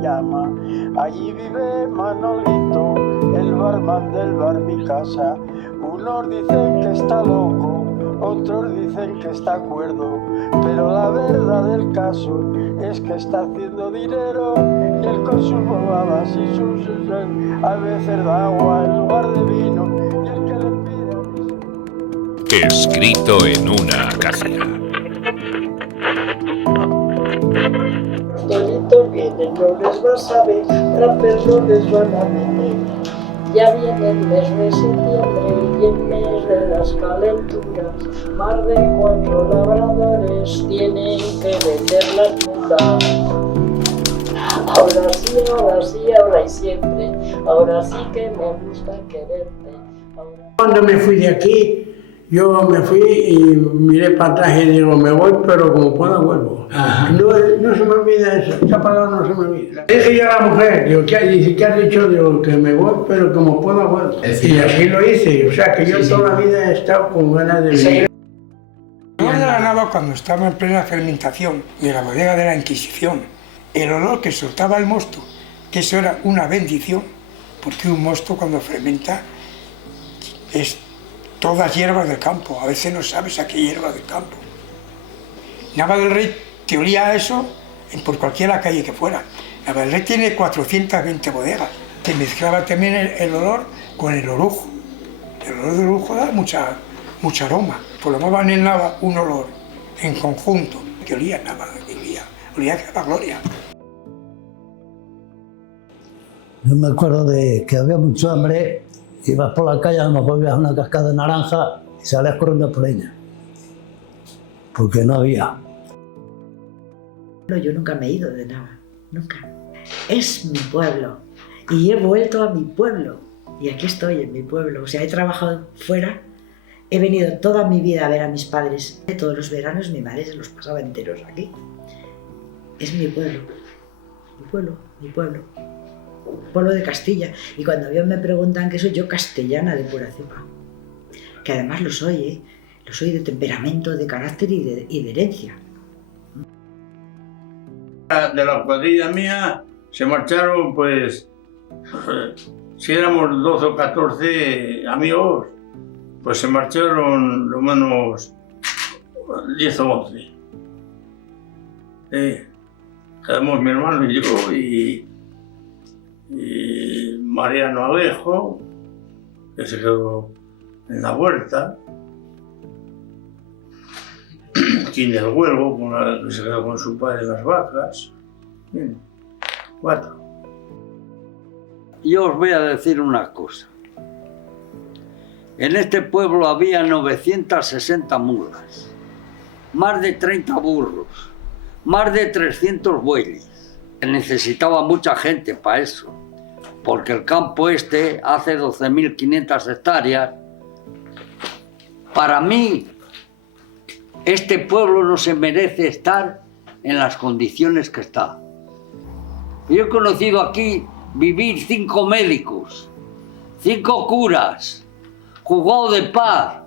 llama. Allí vive Manolito, el barman del bar Mi Casa. Unos dicen que está loco, otros dicen que está cuerdo, pero la verdad del caso es que está haciendo dinero y él con sus bobadas y sus a veces da agua en lugar de vino y el que le pide... Escrito en una acácia. Los tolitos vienen, no les vas a ver, rappers no les van a meter. Ya viene el mes de septiembre y el mes de las calenturas. Más de 4 labradores tienen que vender las mulas. Ahora sí, ahora y siempre. Ahora sí que me gusta quererte. Cuando me fui de aquí, yo me fui y miré para atrás y digo, me voy, pero como pueda vuelvo. No se me olvida eso, esa palabra no se me olvida. Dije yo a la mujer, digo, ¿qué has dicho? Digo, que me voy, pero como pueda vuelvo. Y así lo hice, o sea que yo toda la vida he estado con ganas de vivir. El olor de la nava cuando estaba en plena fermentación y en la bodega de la Inquisición, el olor que soltaba el mosto, que eso era una bendición, porque un mosto cuando fermenta es todas hierbas del campo, a veces no sabes a qué hierba del campo. Nava del Rey te olía a eso por cualquier calle que fuera. Nava del Rey tiene 420 bodegas, te mezclaba también el olor con el orujo. El olor del orujo da mucha aroma, formaban en Nava un olor en conjunto, que olía a Nava, olía a la gloria. Yo me acuerdo de que había mucho hambre, ibas por la calle, a lo mejor veías una cascada de naranja y salías corriendo por ella, porque no había. Yo nunca me he ido de Nava, nunca. Es mi pueblo y he vuelto a mi pueblo y aquí estoy en mi pueblo. O sea, he trabajado fuera, he venido toda mi vida a ver a mis padres. Todos los veranos mi madre se los pasaba enteros aquí. Es mi pueblo, mi pueblo, mi pueblo. Pueblo de Castilla, y cuando a mí me preguntan que soy yo castellana de pura cepa, que además lo soy de temperamento, de carácter y de herencia. De la cuadrilla mía se marcharon, pues, si éramos 12 o 14 amigos, pues se marcharon lo menos 10 o 11. Quedamos mi hermano y yo y Mariano Alejo, que se quedó en la huerta, Quín del Huelvo, que se quedó con su padre en las vacas. Bien, 4. Yo os voy a decir una cosa. En este pueblo había 960 mulas, más de 30 burros, más de 300 bueyes. Necesitaba mucha gente para eso, porque el campo este hace 12.500 hectáreas. Para mí, este pueblo no se merece estar en las condiciones que está. Yo he conocido aquí vivir 5 médicos, 5 curas, juzgado de paz,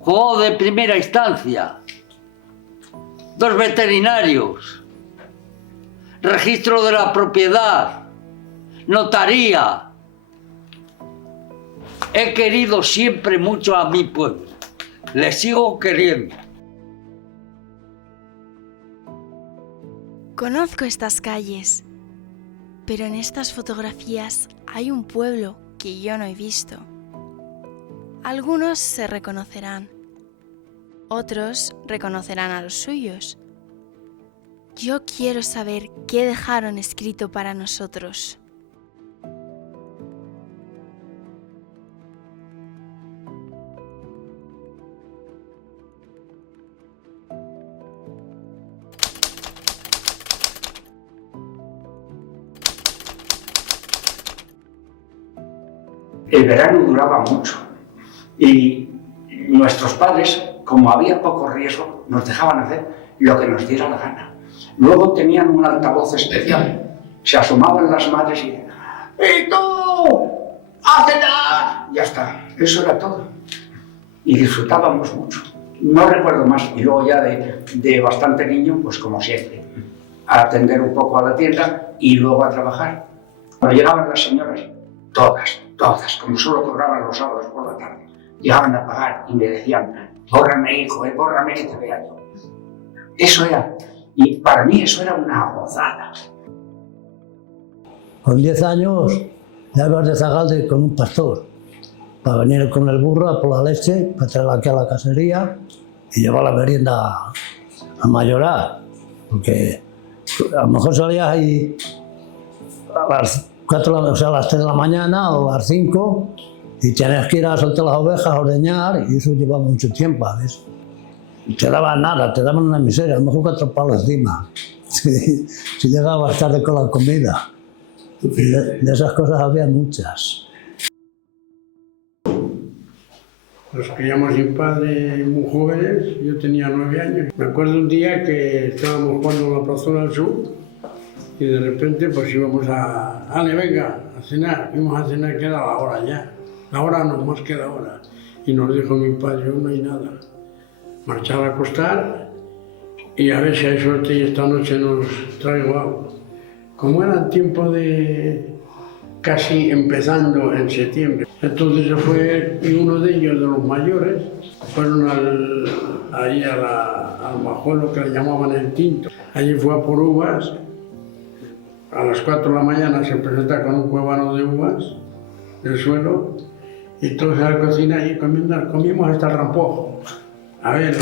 juzgado de primera instancia, 2 veterinarios, registro de la propiedad, notaría. He querido siempre mucho a mi pueblo. Le sigo queriendo. Conozco estas calles, pero en estas fotografías hay un pueblo que yo no he visto. Algunos se reconocerán, otros reconocerán a los suyos. Yo quiero saber qué dejaron escrito para nosotros. El verano duraba mucho y nuestros padres, como había poco riesgo, nos dejaban hacer lo que nos diera la gana. Luego tenían un altavoz especial, se asomaban las madres y decían: ¡y tú! ¡A cenar! Ya está, eso era todo. Y disfrutábamos mucho. No recuerdo más, y luego ya de bastante niño, pues como siempre. a atender un poco a la tienda y luego a trabajar. Cuando llegaban las señoras, todas, como solo cobraban los sábados por la tarde, llegaban a pagar y me decían, bórrame hijo, bórrame que te vea yo. Eso era, y para mí eso era una gozada. Con 10 años ya ibas de zagalde con un pastor para venir con el burro a por la leche, para traerla aquí a la casería y llevar la merienda a Mayoral, porque a lo mejor salías ahí a las 4, o sea, a las 3 de la mañana o a las 5 y tenías que ir a soltar las ovejas, a ordeñar, y eso llevaba mucho tiempo, ¿ves? Y te daban nada, te daban una miseria, a lo mejor 4 palos encima, si llegabas tarde con la comida. Y de esas cosas había muchas. Nos criamos sin padre muy jóvenes, yo tenía 9 años. Me acuerdo un día que estábamos jugando en la plazuela del sur y de repente pues íbamos a... Ale, venga, a cenar. Fuimos a cenar, que era la hora ya. La hora no, más que la hora. Y nos dijo mi padre, no hay nada. Marchar a acostar y a ver si hay suerte y esta noche nos traigo agua. Como era el tiempo de casi empezando en septiembre, entonces se fue y uno de ellos, de los mayores, fueron ahí al majuelo que le llamaban el Tinto. Allí fue a por uvas, a las 4 de la mañana se presenta con un cuevano de uvas del suelo, y entonces a la cocina y comimos hasta el rampojo. A ver,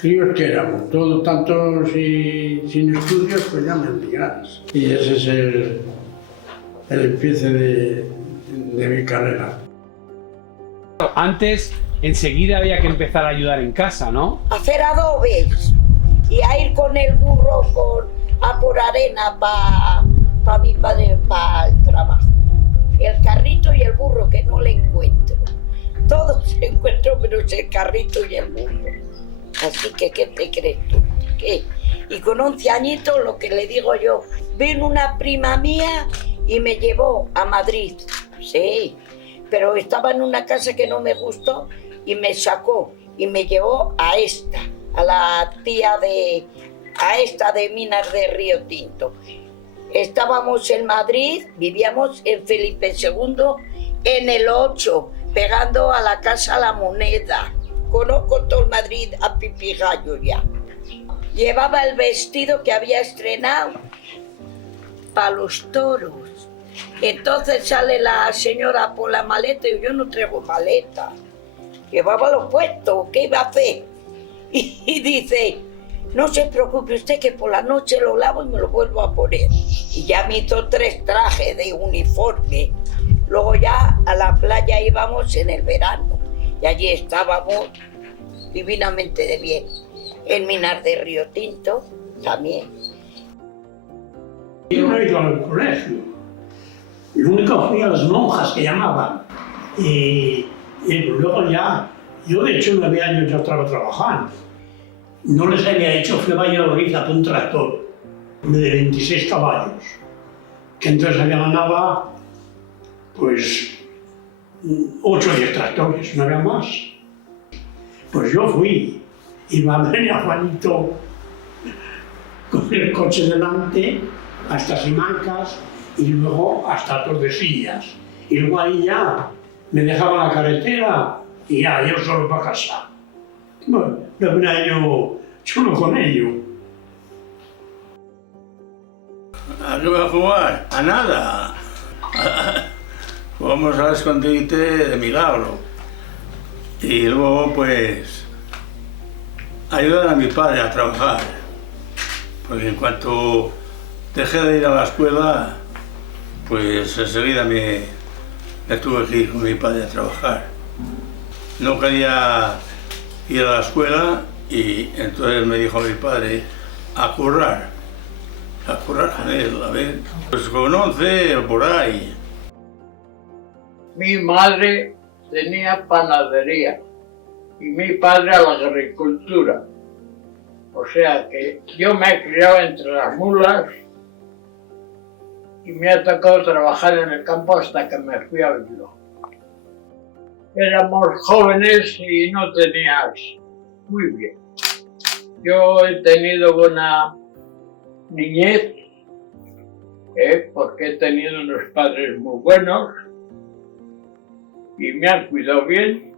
críos que éramos, todos tantos sin estudios, pues ya mendigas. Y ese es el empiece de mi carrera. Antes, enseguida había que empezar a ayudar en casa, ¿no? Hacer adobes y a ir con el burro a por arena para mi padre, para el trabajo. El carrito y el burro, que no le encuentro. Todos se encuentro menos el carrito y el burro. Así que, ¿qué te crees tú? ¿Qué? Y con 11 añitos, lo que le digo yo, vino una prima mía y me llevó a Madrid. Sí, pero estaba en una casa que no me gustó y me sacó y me llevó a esta, a la tía a esta de Minas de Río Tinto. Estábamos en Madrid, vivíamos en Felipe II, en el 8, pegando a la Casa La Moneda. Conozco todo el Madrid a pipigallo ya. Llevaba el vestido que había estrenado para los toros. Entonces sale la señora por la maleta y yo no traigo maleta. Llevaba lo puesto, ¿qué iba a hacer? Y dice, no se preocupe usted que por la noche lo lavo y me lo vuelvo a poner. Y ya me hizo 3 trajes de uniforme. Luego ya a la playa íbamos en el verano y allí estábamos divinamente de bien. En Minas de Río Tinto también. Yo no he ido al colegio. Lo único fui a las monjas que llamaban. Y luego ya, yo de hecho 9 años ya estaba trabajando. No les había hecho, fui a Valladolid a un tractor de 26 caballos, que entonces había ganado pues 8 o 10 tractores, no había más. Pues yo fui, iba a ver a Juanito con el coche delante hasta Simancas y luego hasta Tordesillas. Y luego ahí ya me dejaban la carretera y ya yo solo para casa. Bueno, no un año chulo con ello. ¿A qué voy a jugar? A nada. Jugamos al escondite de milagro. Y luego, pues, ayudar a mi padre a trabajar. Porque en cuanto dejé de ir a la escuela, pues enseguida me tuve que ir con mi padre a trabajar. No quería ir a la escuela y entonces me dijo mi padre a currar con él, a ver, pues con 11 o por ahí. Mi madre tenía panadería y mi padre a la agricultura. O sea que yo me he criado entre las mulas y me ha tocado trabajar en el campo hasta que me fui a Bilbao. Éramos jóvenes y no tenías muy bien. Yo he tenido niñez, porque he tenido unos padres muy buenos y me han cuidado bien,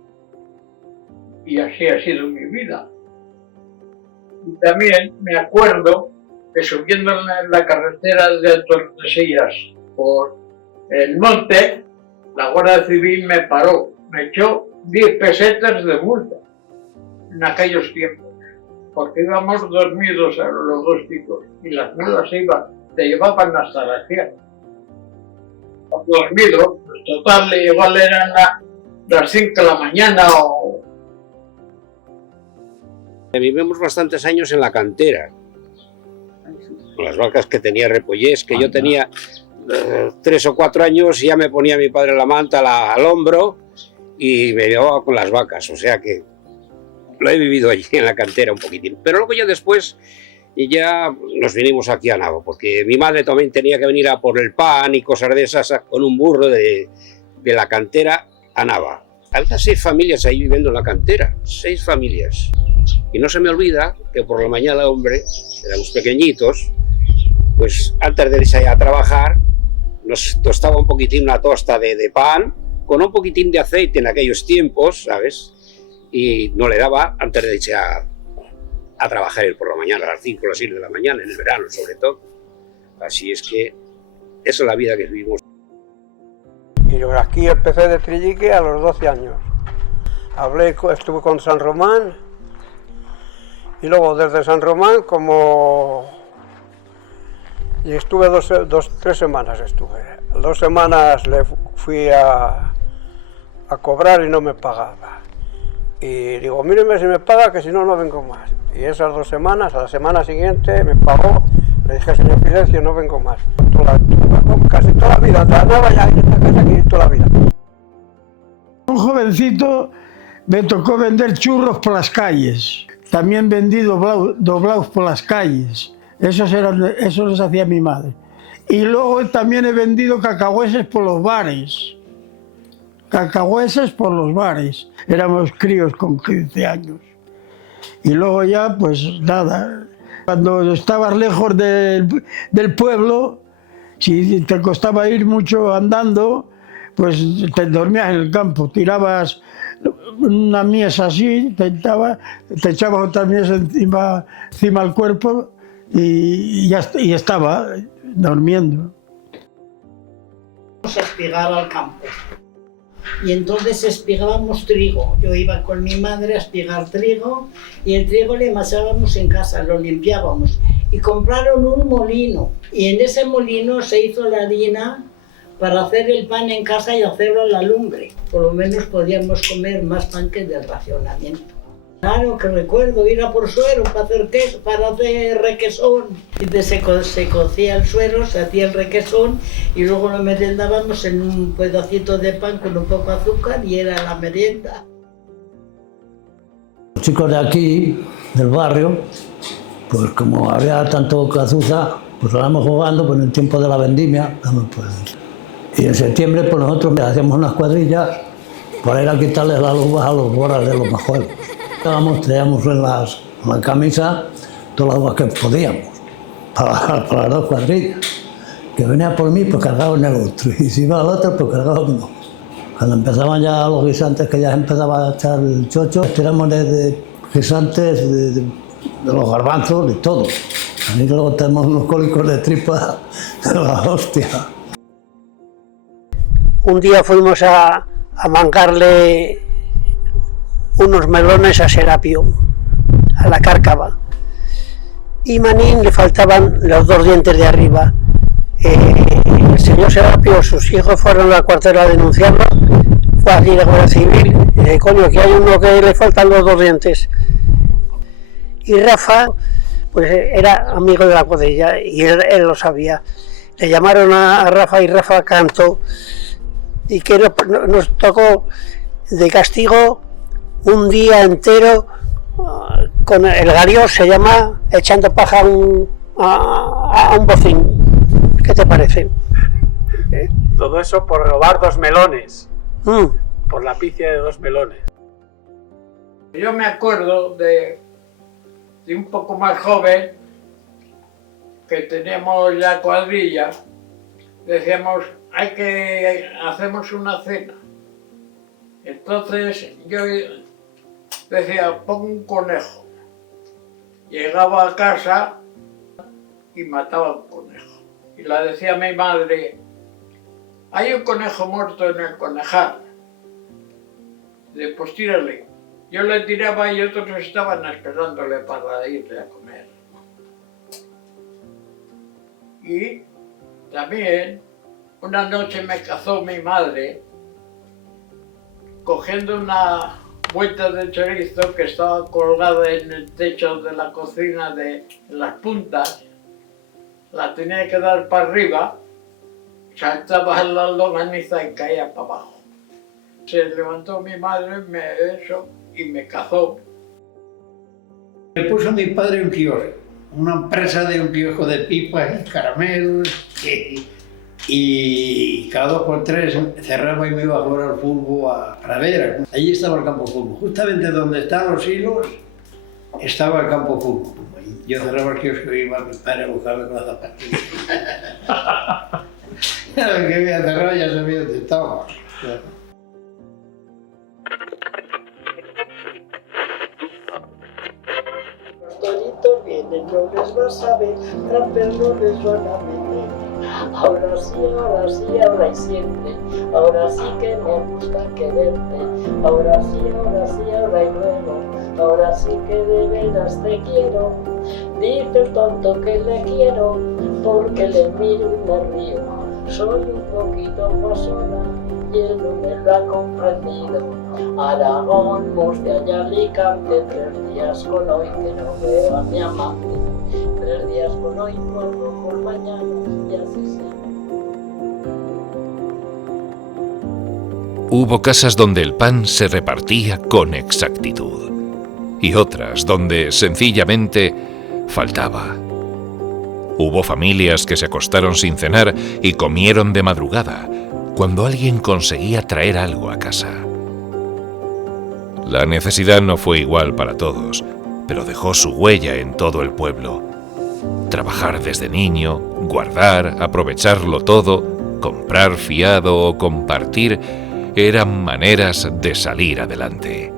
y así ha sido mi vida. Y también me acuerdo que subiendo en la carretera de Tordesillas por el monte, la Guardia Civil me paró, me echó 10 pesetas de multa en aquellos tiempos, porque íbamos dormidos los dos chicos y las mulas te llevaban hasta la sierra. Dormidos, pues total, igual eran las 5 de la mañana o... Vivimos bastantes años en la cantera, con las vacas que tenía Repollés, que yo tenía 3 o 4 años y ya me ponía mi padre la manta al hombro y me llevaba con las vacas, o sea que lo he vivido allí en la cantera un poquitín. Pero luego ya después ya nos vinimos aquí a Nava, porque mi madre también tenía que venir a por el pan y cosas de esas con un burro de la cantera a Nava. Había 6 familias ahí viviendo en la cantera, 6 familias. Y no se me olvida que por la mañana, hombre, éramos pequeñitos, pues antes de irse a trabajar, nos tostaba un poquitín una tosta de pan, con un poquitín de aceite en aquellos tiempos, ¿sabes? Y no le daba antes de irse a trabajar él por la mañana, a las 5 o las 6 de la mañana, en el verano sobre todo. Así es que esa es la vida que vivimos. Y aquí empecé de trillique a los 12 años. Estuve con San Román, y luego desde San Román y estuve 3 semanas estuve. 2 semanas le fui a cobrar y no me pagaba. Y digo, míreme si me paga, que si no, no vengo más. Y esas 2 semanas, a la semana siguiente me pagó, le dije, señor Fidencio, no vengo más. Casi toda la vida, andaba ya en esta casa aquí toda la vida. Un jovencito me tocó vender churros por las calles. También vendí doblados por las calles. Eso los hacía mi madre. Y luego también he vendido cacahueses por los bares. Cacahueses por los bares. Éramos críos con 15 años. Y luego ya, pues nada. Cuando estabas lejos del pueblo, si te costaba ir mucho andando, pues te dormías en el campo, tirabas una mies así, te echabas otra mies encima del cuerpo y estaba durmiendo. Vamos a espigar al campo. Y entonces espigábamos trigo. Yo iba con mi madre a espigar trigo y el trigo le amasábamos en casa, lo limpiábamos. Y compraron un molino y en ese molino se hizo la harina para hacer el pan en casa y hacerlo a la lumbre. Por lo menos podíamos comer más pan que del racionamiento. Claro que recuerdo ir a por suero para hacer queso, para hacer requesón. Y se cocía el suero, se hacía el requesón y luego lo merendábamos en un pedacito de pan con un poco de azúcar y era la merienda. Los chicos de aquí, del barrio, pues como había tanto cazuza, pues estábamos jugando pues, en el tiempo de la vendimia. Pues, y en septiembre pues nosotros hacíamos unas cuadrillas para ir a quitarles las uvas a los boras de los majuelos. Traíamos en la camisa todas las uvas que podíamos, para las 2 cuadrillas. Que venía por mí, pues cargaba en el otro, y si iba al otro, pues cargaba en uno. Cuando empezaban ya los guisantes, que ya empezaba a echar el chocho, tiramos de guisantes, de los garbanzos, de todo. A mí luego tenemos unos cólicos de tripa de la hostia. Un día fuimos a mangarle unos melones a Serapio, a la cárcava. Y Manín le faltaban los 2 dientes de arriba. El señor Serapio, sus hijos fueron al cuartel a denunciarlo, fue allí la Guardia Civil, y dice, coño, que hay uno que le faltan los 2 dientes. Y Rafa, pues era amigo de la cuadrilla, y él lo sabía. Le llamaron a Rafa y Rafa cantó, y que nos tocó de castigo un día entero con el gario, se llama, echando paja a un bocín. ¿Qué te parece? Todo eso por robar 2 melones. Por la picia de 2 melones. Yo me acuerdo de un poco más joven, que teníamos la cuadrilla, decíamos, hacemos una cena. Entonces yo decía, pon un conejo. Llegaba a casa y mataba un conejo. Y le decía a mi madre, hay un conejo muerto en el conejal. Pues tírale. Yo le tiraba y otros estaban esperándole para irle a comer. Y también una noche me cazó mi madre cogiendo una vuelta de chorizo que estaba colgada en el techo de la cocina en las puntas. La tenía que dar para arriba, saltaba en la longaniza y caía para abajo. Se levantó mi madre y me cazó. Me puso mi padre un kiosco, una empresa de un kiosco de pipas y caramelos, y cada 2 por 3 cerraba y me iba a jugar al fútbol a Pradera. Allí estaba el campo de fútbol, justamente donde están los hilos estaba el campo de fútbol. Yo cerraba el kiosco y iba a mi padre a buscarme con la zapatilla. El que había cerrado ya sabía dónde estaba. Los toritos vienen, no les vas a ver, trapear no les van a meter. Ahora sí, ahora y siempre, ahora sí que me gusta quererte. Ahora sí, ahora y luego, ahora sí que de veras te quiero. Dice el tonto que le quiero, porque le miro y me río. Soy un poquito guasona y él no me lo ha comprendido. Aragón, Murcia y Alicante, 3 días con hoy que no veo a mi amante. 3 días con hoy, 4 por mañana y así sea. Hubo casas donde el pan se repartía con exactitud y otras donde sencillamente faltaba. Hubo familias que se acostaron sin cenar y comieron de madrugada cuando alguien conseguía traer algo a casa. La necesidad no fue igual para todos, pero dejó su huella en todo el pueblo. Trabajar desde niño, guardar, aprovecharlo todo, comprar fiado o compartir eran maneras de salir adelante.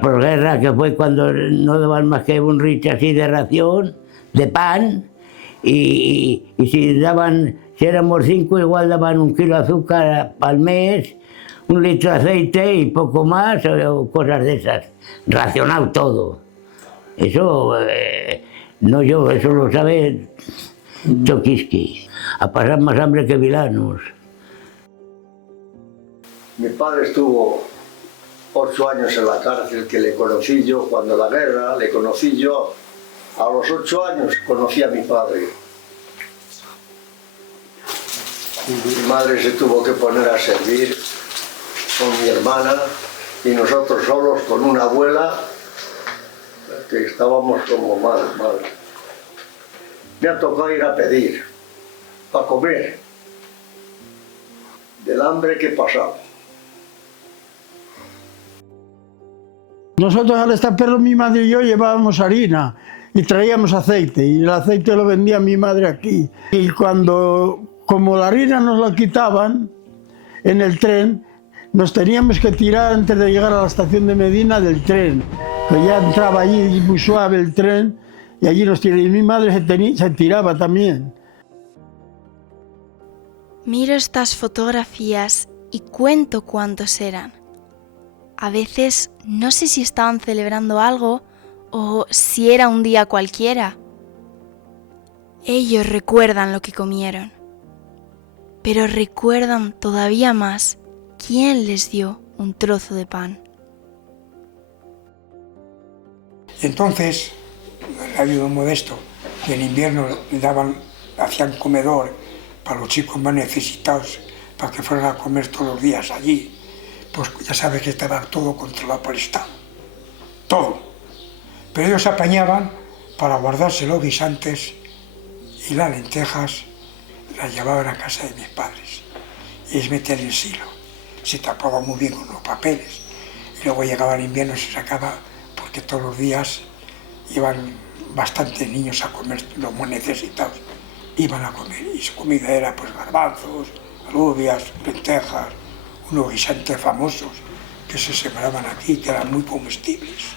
Por guerra, que fue cuando no daban más que un riche así de ración, de pan, y si éramos 5 igual daban 1 kilo de azúcar al mes, 1 litro de aceite y poco más, o cosas de esas, racionado todo. Eso, no yo, eso lo sabe Choquisqui, a pasar más hambre que vilanos. Mi padre estuvo 8 años en la cárcel, que le conocí yo cuando la guerra, le conocí yo. A los 8 años conocí a mi padre. Mi madre se tuvo que poner a servir con mi hermana y nosotros solos con una abuela, que estábamos como madre. Me ha tocado ir a pedir, para comer, del hambre que pasaba. Nosotros al estamperlo, mi madre y yo llevábamos harina y traíamos aceite, y el aceite lo vendía mi madre aquí. Y como la harina nos la quitaban en el tren, nos teníamos que tirar antes de llegar a la estación de Medina del tren, que ya entraba allí muy suave el tren, y allí nos tiraba, y mi madre se tiraba también. Miro estas fotografías y cuento cuántos eran. A veces no sé si estaban celebrando algo o si era un día cualquiera. Ellos recuerdan lo que comieron, pero recuerdan todavía más quién les dio un trozo de pan. Y entonces, había un Modesto, y en invierno hacían comedor para los chicos más necesitados, para que fueran a comer todos los días allí. Pues ya sabes que estaba todo controlado por el Estado, todo. Pero ellos apañaban para guardarse los guisantes y las lentejas, la llevaban a casa de mis padres y es meter el silo. Se tapaba muy bien con los papeles y luego llegaba el invierno y se sacaba porque todos los días iban bastantes niños a comer, los más necesitados iban a comer y su comida era pues garbanzos, alubias, lentejas, unos guisantes famosos que se sembraban aquí que eran muy comestibles,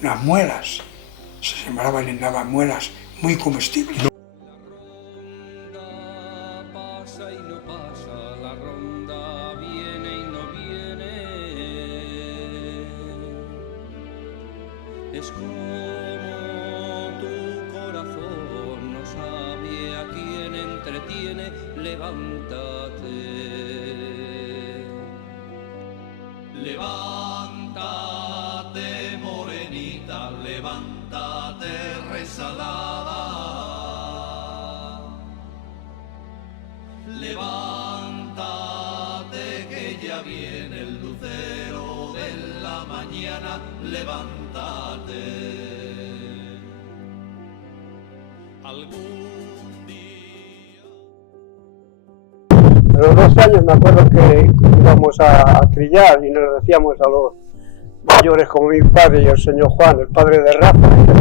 unas muelas, se sembraban en navamuelas muy comestibles. Es como tu corazón no sabe a quién entretiene, levántate. Levántate, morenita, levántate, resalada. Levántate que ya viene el lucero de la mañana, levántate. Algún día. A los 12 años me acuerdo que íbamos a trillar y nos decíamos a los mayores como mi padre y el señor Juan, el padre de Rafa, que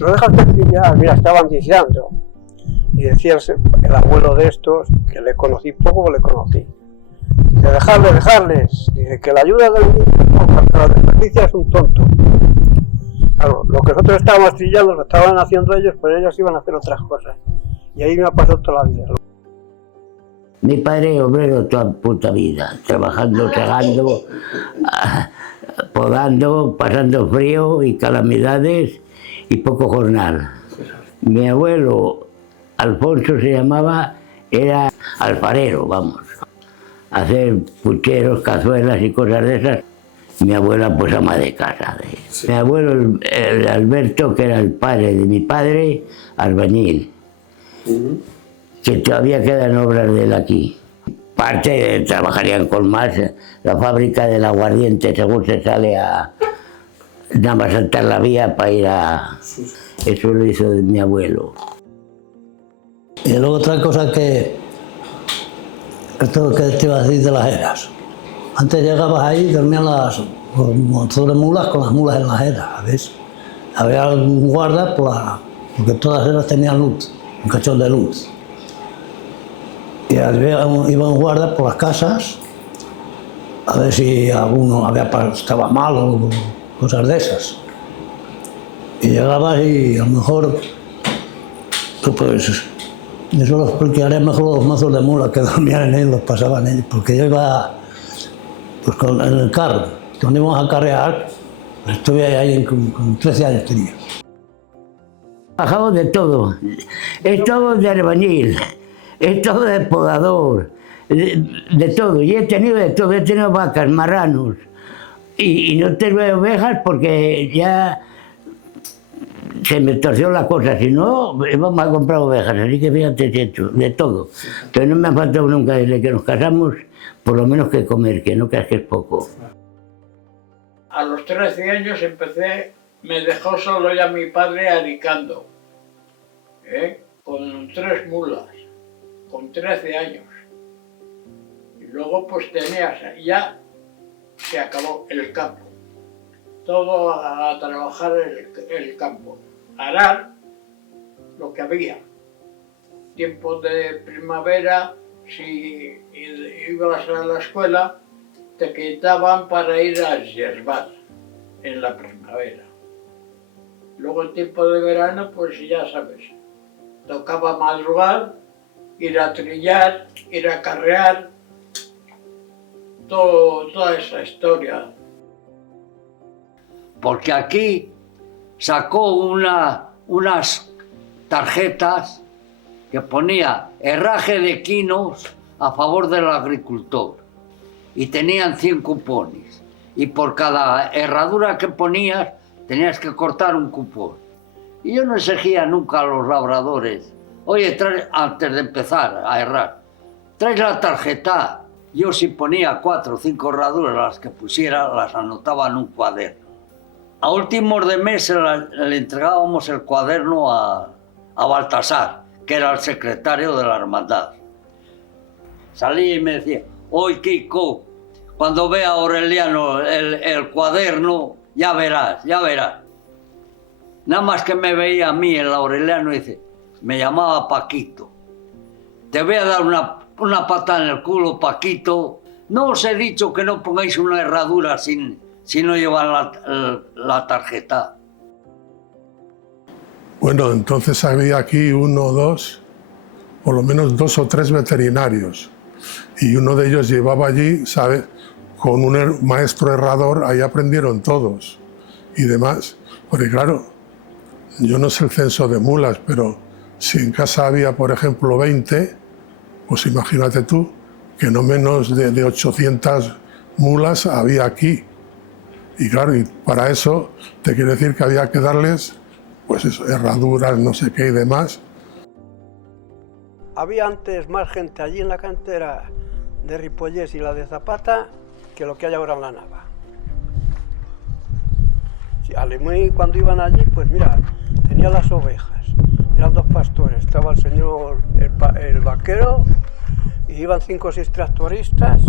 ¿no dejas de trillar? Mira, estaban diciendo. Y decía el abuelo de estos, que le conocí poco, le conocí. De dejarles. Dice que la ayuda del niño pero la desperdicia es un tonto. Claro, lo que nosotros estábamos trillando lo estaban haciendo ellos, pero ellos iban a hacer otras cosas. Y ahí me ha pasado toda la vida. Mi padre es obrero toda puta vida, trabajando, regando, podando, pasando frío y calamidades y poco jornal. Mi abuelo, Alfonso se llamaba, era alfarero, vamos, hacer pucheros, cazuelas y cosas de esas. Mi abuela pues ama de casa. Mi abuelo, el Alberto, que era el padre de mi padre, albañil, que todavía quedan obras de él aquí. Parte trabajarían con más, la fábrica del aguardiente, según se sale a nada más saltar la vía para ir a... Eso lo hizo mi abuelo. Y luego otra cosa que... Esto que te iba a decir de las eras. Antes llegabas ahí y dormían los montones de mulas con las mulas en las eras, ¿ves? Había un guarda porque todas las eras tenían luz, un cachón de luz. Y iba un guarda por las casas a ver si alguno estaba mal o cosas de esas. Y llegabas y a lo mejor, pues, eso lo explicaré mejor los mazos de mulas que dormían en ellos, los pasaban ellos, porque yo iba pues, en el carro, cuando íbamos a carrear, estuve ahí con 13 años tenía. Trabajaba de todo, es todo de albañil, es todo de podador, de todo, y he tenido de todo, he tenido vacas, marranos, y no tengo ovejas porque ya se me torció la cosa, si no, vamos a comprar ovejas, así que fíjate, de todo. Pero no me ha faltado nunca, desde que nos casamos, por lo menos que comer, que no creas que es poco. A los 13 años me dejó solo ya mi padre aricando, con 3 mulas, con 13 años. Y luego pues ya se acabó el campo. Todo a trabajar el campo, arar lo que había. Tiempos de primavera, si ibas a la escuela, te quitaban para ir a yerbar en la primavera. Luego en tiempo de verano, pues ya sabes, tocaba madrugar, ir a trillar, ir a carrear, toda esa historia. Porque aquí sacó unas tarjetas que ponía herraje de quinos a favor del agricultor y tenían 100 cupones y por cada herradura que ponías tenías que cortar un cupón. Y yo no exigía nunca a los labradores, oye, antes de empezar a herrar, traes la tarjeta. Yo si ponía 4 o 5 herraduras, las que pusiera, las anotaba en un cuaderno. A últimos de mes le entregábamos el cuaderno a Baltasar, que era el secretario de la hermandad. Salía y me decía, hoy Kiko, cuando vea a Aureliano el cuaderno, ya verás, ya verás. Nada más que me veía a mí, el Aureliano, y dice, me llamaba Paquito. Te voy a dar una patada en el culo, Paquito. No os he dicho que no pongáis una herradura si no llevan la tarjeta. Bueno, entonces había aquí uno, dos, por lo menos 2 o 3 veterinarios. Y uno de ellos llevaba allí, ¿sabes? Con un maestro herrador, ahí aprendieron todos y demás. Porque claro, yo no sé el censo de mulas, pero si en casa había, por ejemplo, 20, pues imagínate tú que no menos de 800 mulas había aquí. Y claro, y para eso te quiere decir que había que darles, pues eso, herraduras, no sé qué y demás. Había antes más gente allí en la cantera de Ripollés y la de Zapata que lo que hay ahora en la Nava. Sí, Alemán, cuando iban allí, pues mira, tenía las ovejas, eran 2 pastores, estaba el señor, el vaquero, y iban 5 o 6 tractoristas,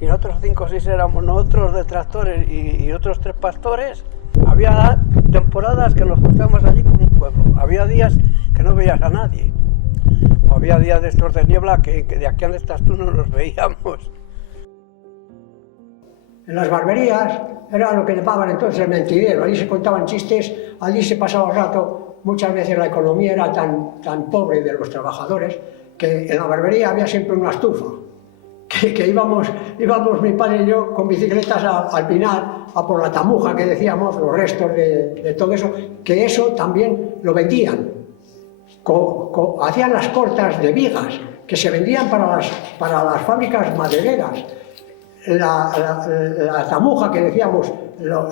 y nosotros 5 o 6 éramos nosotros de tractores y otros 3 pastores. Había temporadas que nos juntábamos allí con un pueblo, había días que no veías a nadie. Había días de estos de niebla que de aquí donde estás tú no los veíamos. En las barberías era lo que llamaban entonces el mentidero, allí se contaban chistes, allí se pasaba el rato. Muchas veces la economía era tan pobre de los trabajadores que en la barbería había siempre una estufa, que íbamos mi padre y yo con bicicletas al Pinar, a por la tamuja que decíamos, los restos de todo eso, que eso también lo vendían. Hacían las cortas de vigas que se vendían para las fábricas madereras. La tamuja que decíamos,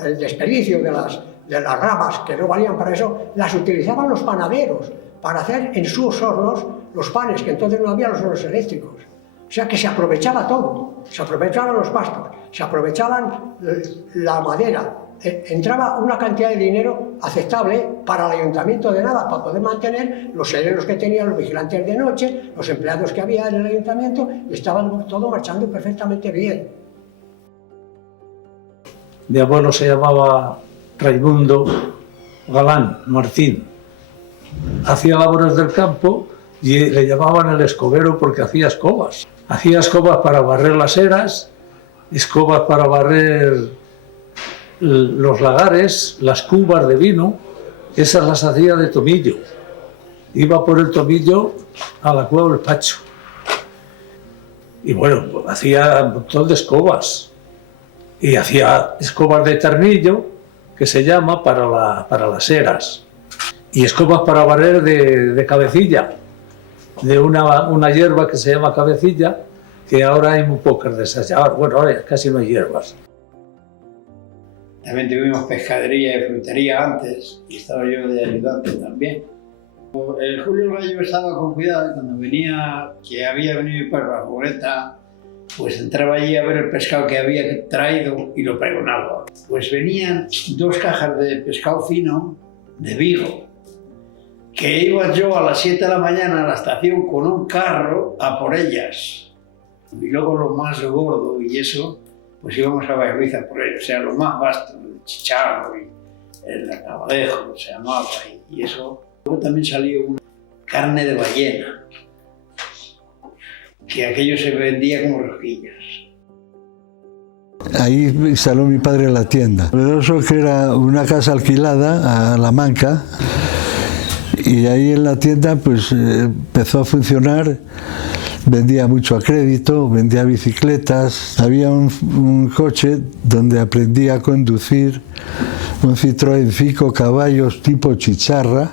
el desperdicio de las ramas que no valían para eso, las utilizaban los panaderos para hacer en sus hornos los panes, que entonces no había los hornos eléctricos. O sea que se aprovechaba todo, se aprovechaban los pastos, se aprovechaban la madera. Entraba una cantidad de dinero aceptable para el ayuntamiento de Nava, para poder mantener los serenos que tenían, los vigilantes de noche, los empleados que había en el ayuntamiento, y estaban todo marchando perfectamente bien. Mi abuelo se llamaba Raimundo Galán Martín. Hacía labores del campo y le llamaban el escobero porque hacía escobas. Hacía escobas para barrer las eras, escobas para barrer los lagares, las cubas de vino, esas las hacía de tomillo. Iba por el tomillo a la cueva del Pacho. Y bueno, pues hacía un montón de escobas. Y hacía escobas de ternillo, que se llama, para las eras. Y escobas para barrer de cabecilla, de una hierba que se llama cabecilla, que ahora hay muy pocas de esas. Bueno, ahora casi no hay hierbas. También tuvimos pescadería y frutería antes, y estaba yo de ayudante también. El Julio Rayo estaba con cuidado, cuando venía, que había venido para la furgoneta, pues entraba allí a ver el pescado que había traído y lo pregonaba. Pues venían 2 cajas de pescado fino de Vigo, que iba yo a las 7 de la mañana a la estación con un carro a por ellas. Y luego lo más gordo y eso, pues íbamos a Valladolid por ello, o sea, lo más vasto, el chicharro y el acabadejo, se llamaba, y eso. Luego también salió una carne de ballena, que aquello se vendía como rosquillas. Ahí instaló mi padre la tienda. Novedoso que era una casa alquilada a La Manca, y ahí en la tienda pues empezó a funcionar. Vendía mucho a crédito, vendía bicicletas. Había un coche donde aprendí a conducir, un Citroën 5 caballos tipo chicharra.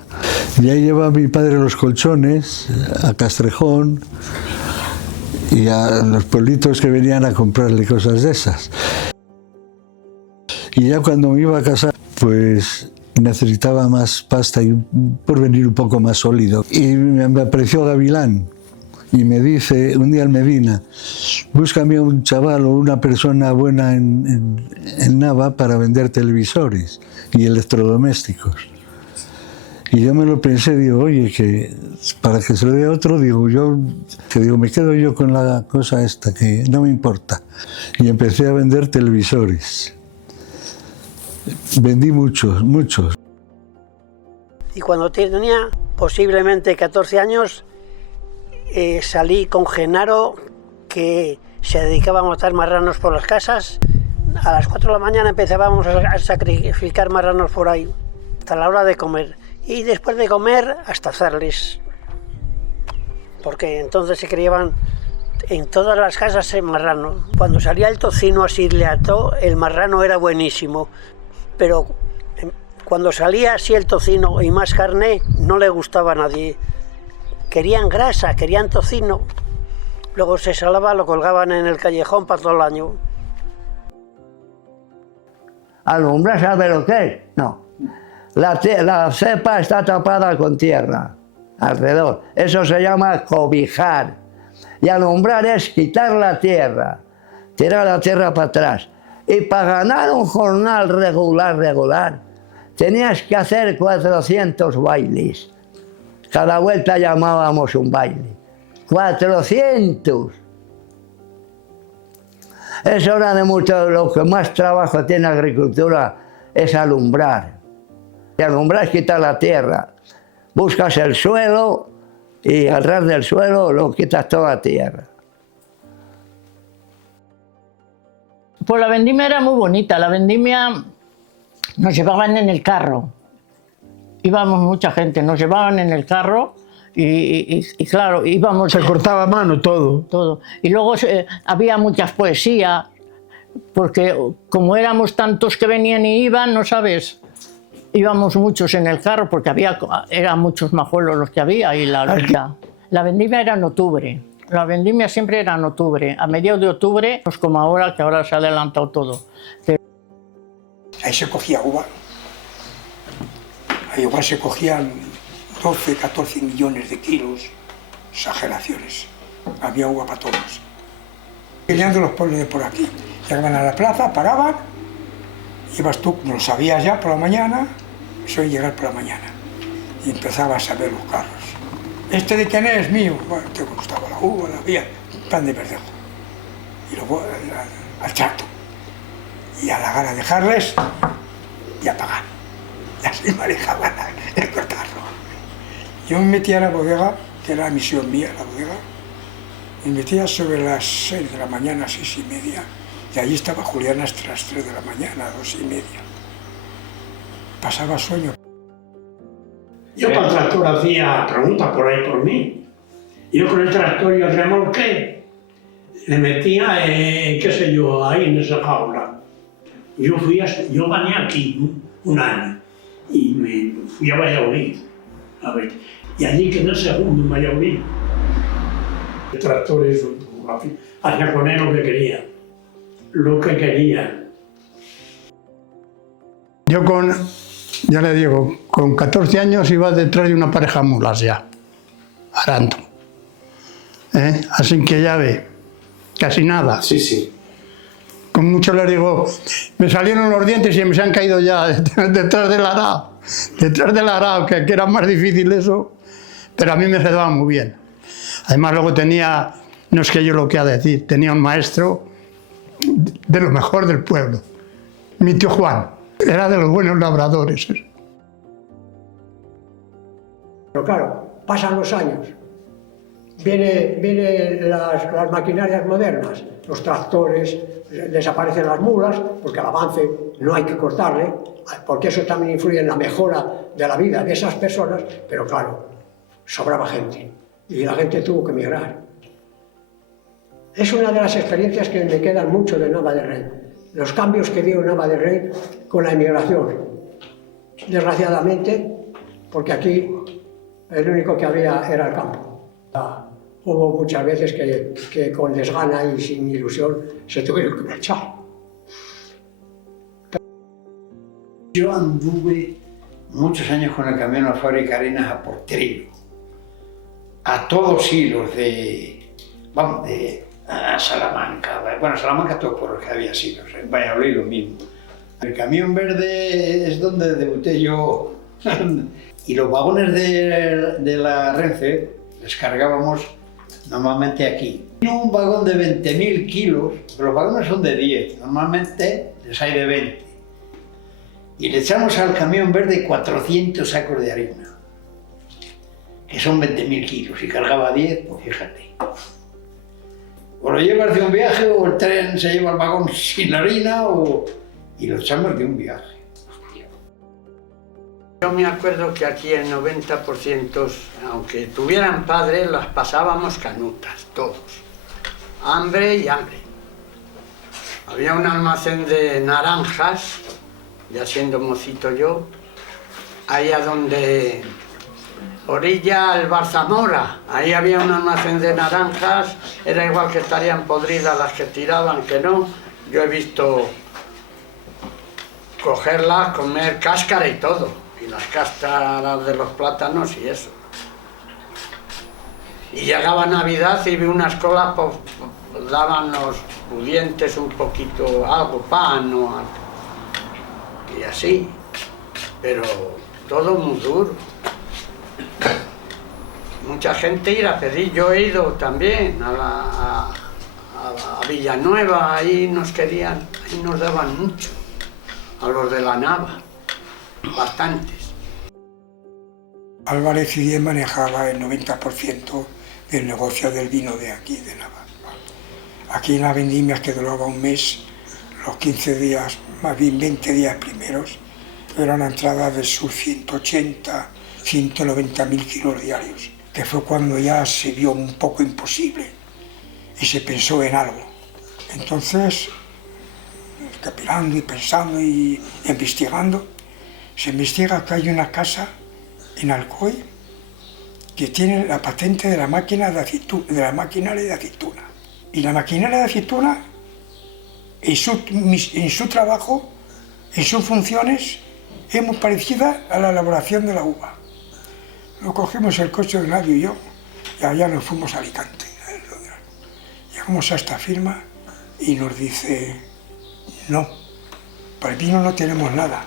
Y ahí llevaba mi padre los colchones a Castrejón y a los pueblitos que venían a comprarle cosas de esas. Y ya cuando me iba a casar, pues necesitaba más pasta y un porvenir un poco más sólido. Y me apareció Gavilán. Y me dice, un día en Medina, búscame un chaval o una persona buena en Nava para vender televisores y electrodomésticos. Y yo me lo pensé, digo, oye, que para que se lo dé a otro, digo, me quedo yo con la cosa esta, que no me importa. Y empecé a vender televisores. Vendí muchos. Y cuando tenía posiblemente 14 años, salí con Genaro, que se dedicaba a matar marranos por las casas. A las 4 de la mañana empezábamos a sacrificar marranos por ahí, hasta la hora de comer. Y después de comer, hasta hacerles. Porque entonces se criaban en todas las casas el marrano. Cuando salía el tocino así leato, el marrano era buenísimo. Pero cuando salía así el tocino y más carne, no le gustaba a nadie. Querían grasa, querían tocino. Luego se salaba, lo colgaban en el callejón para todo el año. ¿Alumbrar sabe lo que es? No. La cepa está tapada con tierra alrededor. Eso se llama cobijar. Y alumbrar es quitar la tierra, tirar la tierra para atrás. Y para ganar un jornal regular, tenías que hacer 400 bailes. Cada vuelta llamábamos un baile. 400. Es hora de mucho. Lo que más trabajo tiene la agricultura es alumbrar. Y alumbrar es quitar la tierra. Buscas el suelo y al ras del suelo lo quitas toda la tierra. Pues la vendimia era muy bonita. La vendimia nos llevaban en el carro. Íbamos mucha gente, nos llevaban en el carro y claro, íbamos... Se cortaba a mano todo. Todo. Y luego había muchas poesías, porque como éramos tantos que venían y iban, no sabes, íbamos muchos en el carro porque eran muchos majuelos los que había y la vendimia era en octubre. La vendimia siempre era en octubre, a mediados de octubre, pues como ahora, que ahora se ha adelantado todo. Ahí se cogía uva. Ahí igual se cogían 12, 14 millones de kilos, exageraciones. Había uva para todos. Peleando los pueblos de por aquí. Llegaban a la plaza, paraban, ibas tú, lo sabías ya por la mañana, eso es llegar por la mañana. Y empezabas a ver los carros. ¿Este de quién es? Mío. Bueno, te gustaba la uva, la vía, pan de verdejo. Y luego al chato. Y a la gana de dejarles y a pagar. Y así manejaban el cortarlo. Yo me metía a la bodega, que era la misión mía, la bodega, me metía sobre las 6 de la mañana, 6:30, y allí estaba Julián hasta las 3 de la mañana, 2:30. Pasaba sueño. Yo para el tractor hacía preguntas por ahí por mí. Yo con el tractor y el remolque le metía, qué sé yo, ahí en esa jaula. Yo gané aquí un año y me fui a Valladolid, a ver, y allí quedé segundo en Valladolid. El tractor eso, hacía con él lo que quería. Yo ya le digo, con 14 años iba detrás de una pareja de mulas ya, arando. Así que ya ve, casi nada. Sí, sí. Con mucho le digo, me salieron los dientes y me se han caído ya detrás del arado. Detrás del arado, que era más difícil eso, pero a mí me quedaba muy bien. Además luego tenía, no es que yo lo quiera decir, tenía un maestro de lo mejor del pueblo, mi tío Juan, era de los buenos labradores. Pero claro, pasan los años, vienen las maquinarias modernas, los tractores, desaparecen las mulas, porque al avance no hay que cortarle, porque eso también influye en la mejora de la vida de esas personas, pero claro, sobraba gente y la gente tuvo que emigrar. Es una de las experiencias que me quedan mucho de Nava de Rey, los cambios que dio Nava de Rey con la emigración. Desgraciadamente, porque aquí el único que había era el campo. Hubo muchas veces que con desgana y sin ilusión se tuvieron que marchar. Yo anduve muchos años con el camión a la fábrica de harinas a por trigo, a todos hilos a Salamanca. Bueno, a Salamanca todos por los que había silos, en Valladolid lo mismo. El camión verde es donde debuté yo Y los vagones de la Renfe les cargábamos normalmente aquí. Un vagón de 20.000 kilos, los vagones son de 10, normalmente les hay de 20. Y le echamos al camión verde 400 sacos de harina, que son 20.000 kilos, y cargaba 10, pues fíjate. O lo llevas de un viaje, o el tren se lleva el vagón sin harina, y lo echamos de un viaje. Yo me acuerdo que aquí el 90%, aunque tuvieran padres, las pasábamos canutas, todos. Hambre y hambre. Había un almacén de naranjas, ya siendo mocito yo, allá donde orilla al Bar Zamora, ahí había un almacén de naranjas, era igual que estarían podridas las que tiraban, que no. Yo he visto cogerlas, comer cáscara y todo. Y las cáscaras de los plátanos y eso. Y llegaba Navidad y vi unas colas, pues daban los pudientes un poquito, algo, pan o algo. Y así, pero todo muy duro. Mucha gente ir a pedir, yo he ido también a Villanueva, ahí nos querían, ahí nos daban mucho, a los de la Nava. Bastantes. Álvarez y Díez manejaba el 90% del negocio del vino de aquí, de Navarra. Aquí en las vendimias, que duraba un mes, los 15 días, más bien 20 días primeros, era una entrada de sus 180, 190.000 kilos diarios, que fue cuando ya se vio un poco imposible y se pensó en algo. Entonces, capilando y pensando y investigando, se investiga que hay una casa en Alcoy que tiene la patente de la máquina de aceituna, de la maquinaria de aceituna. Y la maquinaria de aceituna, en su trabajo, en sus funciones, es muy parecida a la elaboración de la uva. Lo cogimos el coche de Nadio y yo, y allá nos fuimos a Alicante. Llegamos a esta firma y nos dice, no, para el vino no tenemos nada,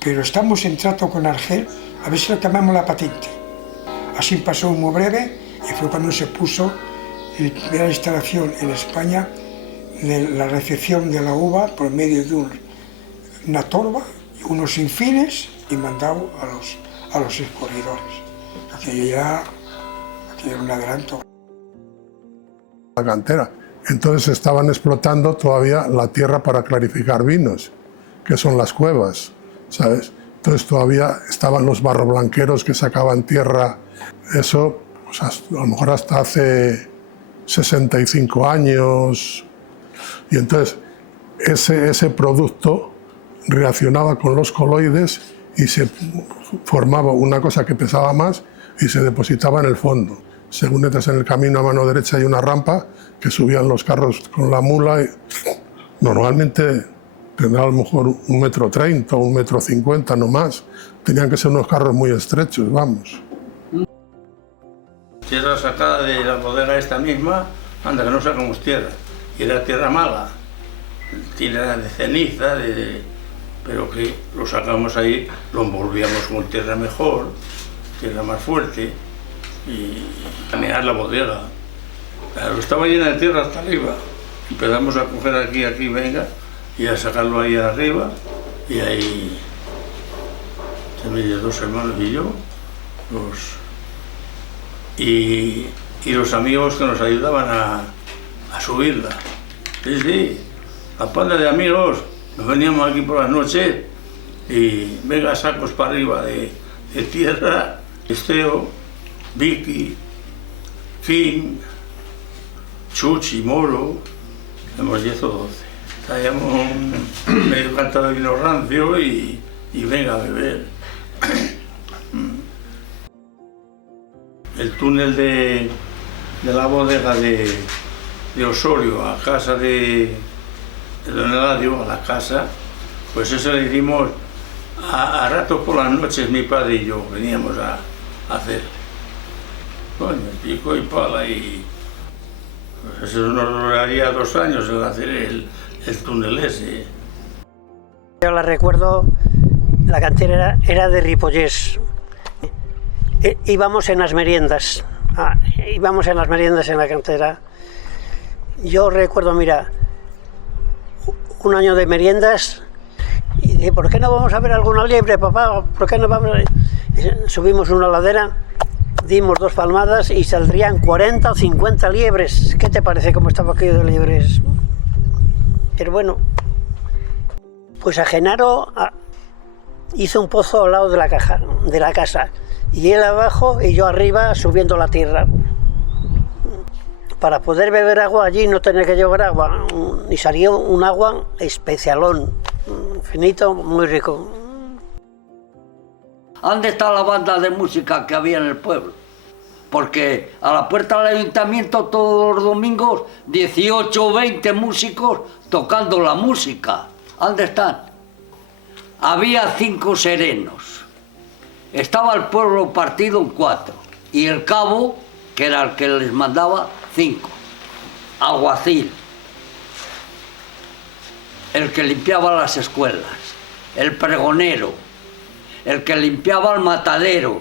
pero estamos en trato con Argel a ver si le cambiamos la patente. Así pasó muy breve y fue cuando se puso la primera instalación en España de la recepción de la uva por medio de una torba y unos sinfines y mandado a los escurridores. Aquello ya era un adelanto. La cantera. Entonces estaban explotando todavía la tierra para clarificar vinos, que son las cuevas, ¿sabes? Entonces todavía estaban los barroblanqueros que sacaban tierra, eso pues a lo mejor hasta hace 65 años. Y entonces ese producto reaccionaba con los coloides y se formaba una cosa que pesaba más y se depositaba en el fondo. Según entras en el camino, a mano derecha hay una rampa que subían los carros con la mula. Y normalmente tendrá a lo mejor 1,30 m o 1,50 m, no más. Tenían que ser unos carros muy estrechos, vamos. Tierra sacada de la bodega esta misma, anda que no sacamos tierra. Y era tierra mala, tierra de ceniza, pero que lo sacamos ahí, lo envolvíamos con tierra mejor, tierra más fuerte, y planear la bodega. Claro, estaba llena de tierra hasta arriba. Empezamos a coger aquí, venga, y a sacarlo ahí arriba, y ahí se me dio 2 hermanos y yo, y los amigos que nos ayudaban a subirla. Sí, la panda de amigos, nos veníamos aquí por las noches y venga sacos para arriba de tierra, Esteo, Vicky, King, Chuchi, Moro, éramos 10 o 12. Traíamos medio cantado de vino rancio y venga a beber. El túnel de la bodega de Osorio a casa de don Eladio, a la casa, pues eso le hicimos a ratos por las noches, mi padre y yo veníamos a hacer. Coño, pico y pala, y pues eso nos duraría 2 años el hacer el túnel ese. Yo la recuerdo La cantera era de Ripollés. Íbamos en las meriendas. Íbamos en las meriendas en la cantera. Yo recuerdo, mira, un año de meriendas y dije, ¿por qué no vamos a ver alguna liebre, papá? ¿Por qué no vamos a...? Subimos una ladera, dimos 2 palmadas y saldrían 40 o 50 liebres. ¿Qué te parece cómo estaba aquello de liebres? Pero bueno, pues a Genaro hizo un pozo al lado de la casa y él abajo y yo arriba subiendo la tierra. Para poder beber agua allí no tener que llevar agua y salió un agua especialón, finito, muy rico. ¿Dónde está la banda de música que había en el pueblo? Porque a la puerta del ayuntamiento todos los domingos 18 o 20 músicos tocando la música. ¿Dónde están? Había 5 serenos. Estaba el pueblo partido en 4 y el cabo, que era el que les mandaba, 5. Alguacil, el que limpiaba las escuelas, el pregonero, el que limpiaba el matadero,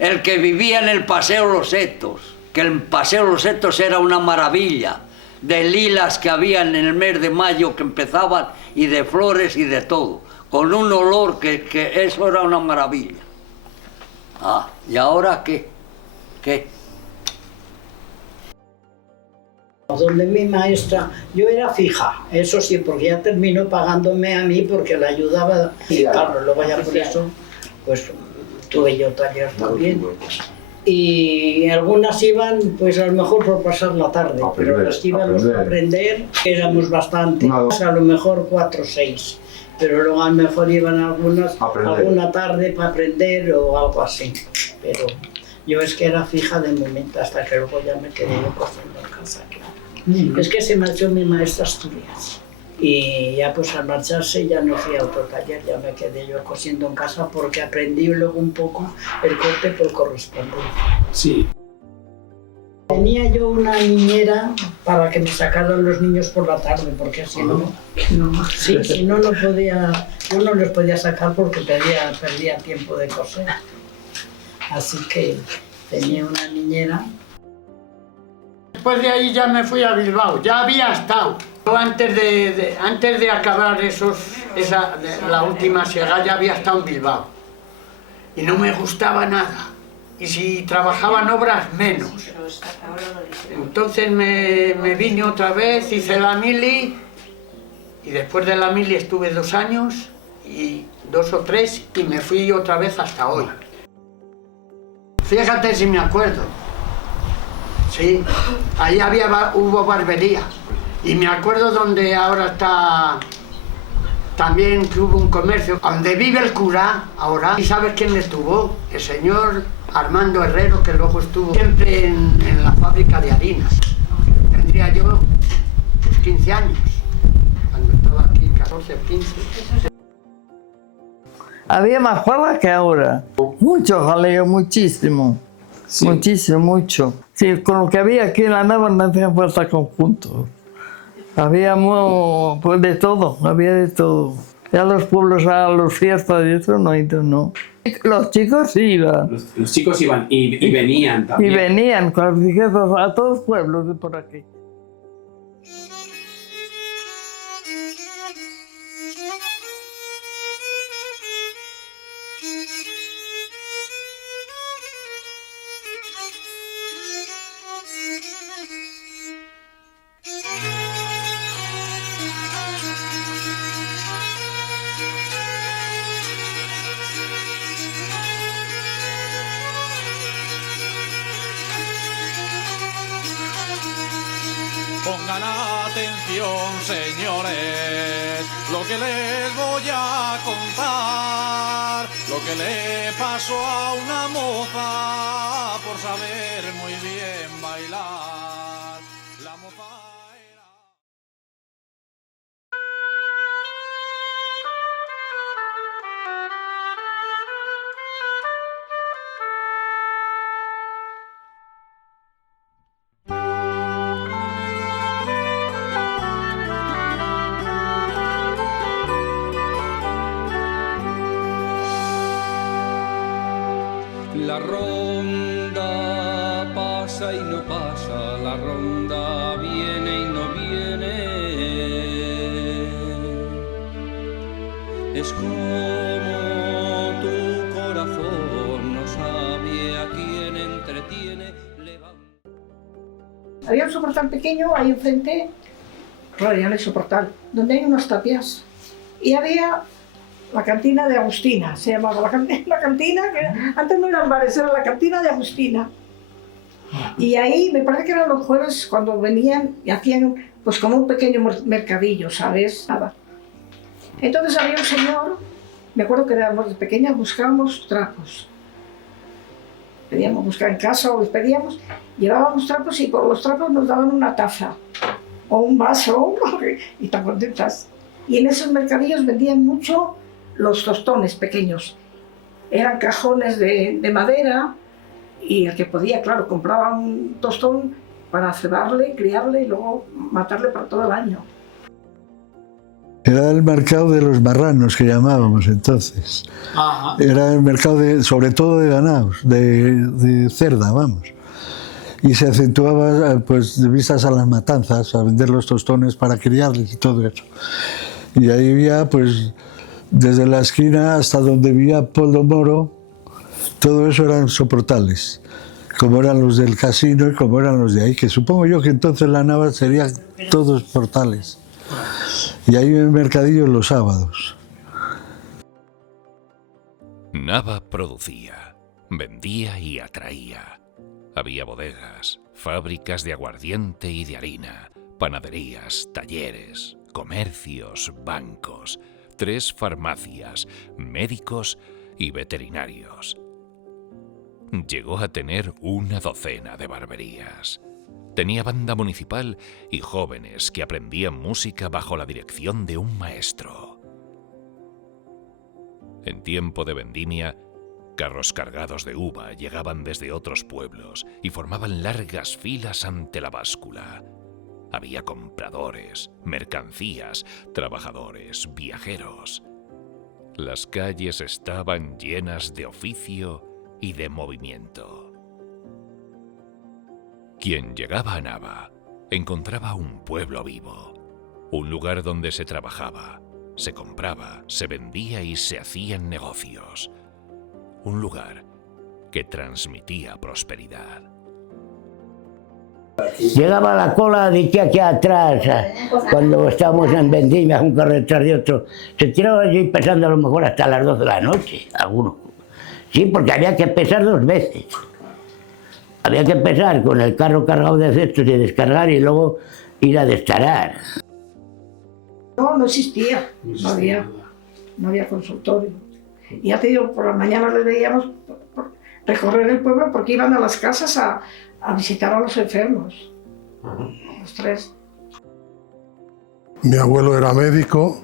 el que vivía en el Paseo Los Setos, que el Paseo Los Setos era una maravilla, de lilas que había en el mes de mayo que empezaban y de flores y de todo, con un olor que eso era una maravilla. ¿Y ahora qué? ¿Qué? Donde mi maestra, yo era fija, eso sí, porque ya terminó pagándome a mí porque la ayudaba, y claro, luego ya por eso, pues tuve yo taller también. Y algunas iban, pues a lo mejor por pasar la tarde, pero las que íbamos a aprender, éramos bastante, a lo mejor 4 o 6, pero luego a lo mejor iban algunas, alguna tarde para aprender o algo así, pero yo es que era fija de momento, hasta que luego ya me quedé yo cosiendo en casa, claro. Es que se marchó mi maestra a Asturias y ya pues al marcharse ya no fui a otro taller, ya me quedé yo cosiendo en casa porque aprendí luego un poco el corte por correspondencia. Sí. Tenía yo una niñera para que me sacaran los niños por la tarde, porque si no, si no, no podía, yo no los podía sacar porque perdía tiempo de coser. Así que tenía una niñera. Después de ahí ya me fui a Bilbao, ya había estado. Yo antes de acabar la última siega ya había estado en Bilbao. Y no me gustaba nada. Y si trabajaba en obras, menos. Entonces me vine otra vez, hice la mili. Y después de la mili estuve 2 años, y 2 o 3, y me fui otra vez hasta hoy. Fíjate si me acuerdo. Sí, ahí hubo barbería. Y me acuerdo donde ahora está, también que hubo un comercio, donde vive el cura ahora. ¿Y sabes quién estuvo? El señor Armando Herrero, que luego estuvo siempre en la fábrica de harinas. Tendría yo pues, 15 años, cuando estaba aquí, 14, 15. Había más juegos que ahora. Mucho jaleo, muchísimo. Sí. Muchísimo, mucho. Sí, con lo que había aquí en la nava no hacía falta conjuntos. Había pues de todo, había de todo. Ya los pueblos a las fiestas y eso no. Los chicos iban. Los chicos iban y venían también. Y venían con las riquezas a todos los pueblos de por aquí. Pongan atención, señores, lo que les voy a contar, lo que le pasó a una moza por saber muy bien bailar. La moza La ronda pasa y no pasa, la ronda viene y no viene. Es como tu corazón no sabe a quién entretiene. Había un soportal pequeño ahí enfrente, claro, ya no hay soportal, donde hay unas tapias. Y había la cantina de Agustina, se llamaba la cantina, que antes no eran bares, era la cantina de Agustina. Y ahí me parece que eran los jueves cuando venían y hacían pues como un pequeño mercadillo, ¿sabes? Nada. Entonces había un señor, me acuerdo que éramos de pequeñas, buscábamos trapos. Pedíamos buscar en casa o les pedíamos, llevábamos trapos y por los trapos nos daban una taza o un vaso y tan contentas. Y en esos mercadillos vendían mucho los tostones pequeños. Eran cajones de madera y el que podía, claro, compraba un tostón para cebarle, criarle y luego matarle para todo el año. Era el mercado de los marranos que llamábamos entonces. Ajá. Era el mercado sobre todo de ganados, de cerda, vamos. Y se acentuaba pues de vistas a las matanzas, a vender los tostones para criarles y todo eso. Y ahí había pues desde la esquina hasta donde vivía Poldo Moro, todo eso eran soportales, como eran los del casino y como eran los de ahí, que supongo yo que entonces la Nava serían todos portales. Y ahí en el mercadillo los sábados. Nava producía, vendía y atraía. Había bodegas, fábricas de aguardiente y de harina, panaderías, talleres, comercios, bancos, 3 farmacias, médicos y veterinarios. Llegó a tener una docena de barberías. Tenía banda municipal y jóvenes que aprendían música bajo la dirección de un maestro. En tiempo de vendimia, carros cargados de uva llegaban desde otros pueblos y formaban largas filas ante la báscula. Había compradores, mercancías, trabajadores, viajeros. Las calles estaban llenas de oficio y de movimiento. Quien llegaba a Nava encontraba un pueblo vivo, un lugar donde se trabajaba, se compraba, se vendía y se hacían negocios. Un lugar que transmitía prosperidad. Llegaba la cola de aquí atrás, cuando estábamos en vendimia, un carro detrás de otro. Se tiraba allí pesando a lo mejor hasta las 12 de la noche, algunos. Sí, porque había que pesar 2 veces. Había que pesar con el carro cargado de cestos y descargar y luego ir a destarar. No existía, no había consultorio. Y ya te digo, por las mañanas les veíamos recorrer el pueblo porque iban a las casas a visitar a los enfermos, los 3. Mi abuelo era médico,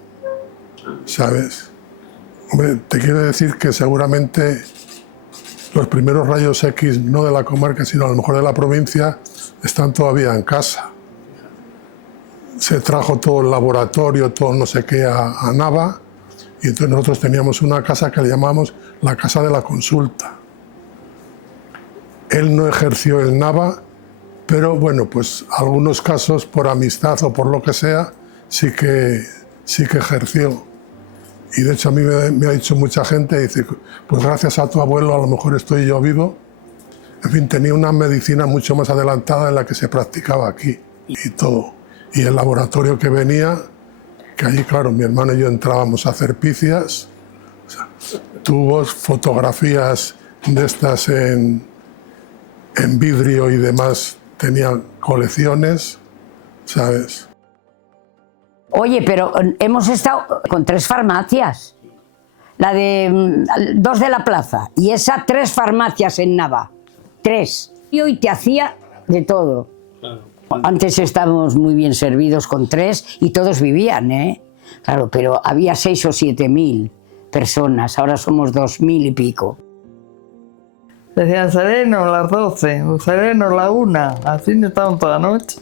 ¿sabes? Hombre, te quiero decir que seguramente los primeros rayos X, no de la comarca, sino a lo mejor de la provincia, están todavía en casa. Se trajo todo el laboratorio, todo no sé qué a Nava, y entonces nosotros teníamos una casa que le llamamos la Casa de la Consulta. Él no ejerció en Nava, pero bueno, pues algunos casos por amistad o por lo que sea, sí que ejerció. Y de hecho a mí me ha dicho mucha gente, dice, pues gracias a tu abuelo a lo mejor estoy yo vivo. En fin, tenía una medicina mucho más adelantada en la que se practicaba aquí y todo. Y el laboratorio que venía, que allí, claro, mi hermano y yo entrábamos a hacer picias, o sea, tubos, fotografías de estas en vidrio y demás, tenían colecciones, ¿sabes? Oye, pero hemos estado con 3 farmacias. La de 2 de la plaza y esa 3 farmacias en Nava. 3. Y hoy te hacía de todo. Claro. Antes estábamos muy bien servidos con 3 y todos vivían, ¿eh? Claro, pero había 6 o 7.000 personas, ahora somos 2.000 y pico. Decían sereno las 12, o sereno la 1, así no estaban toda la noche.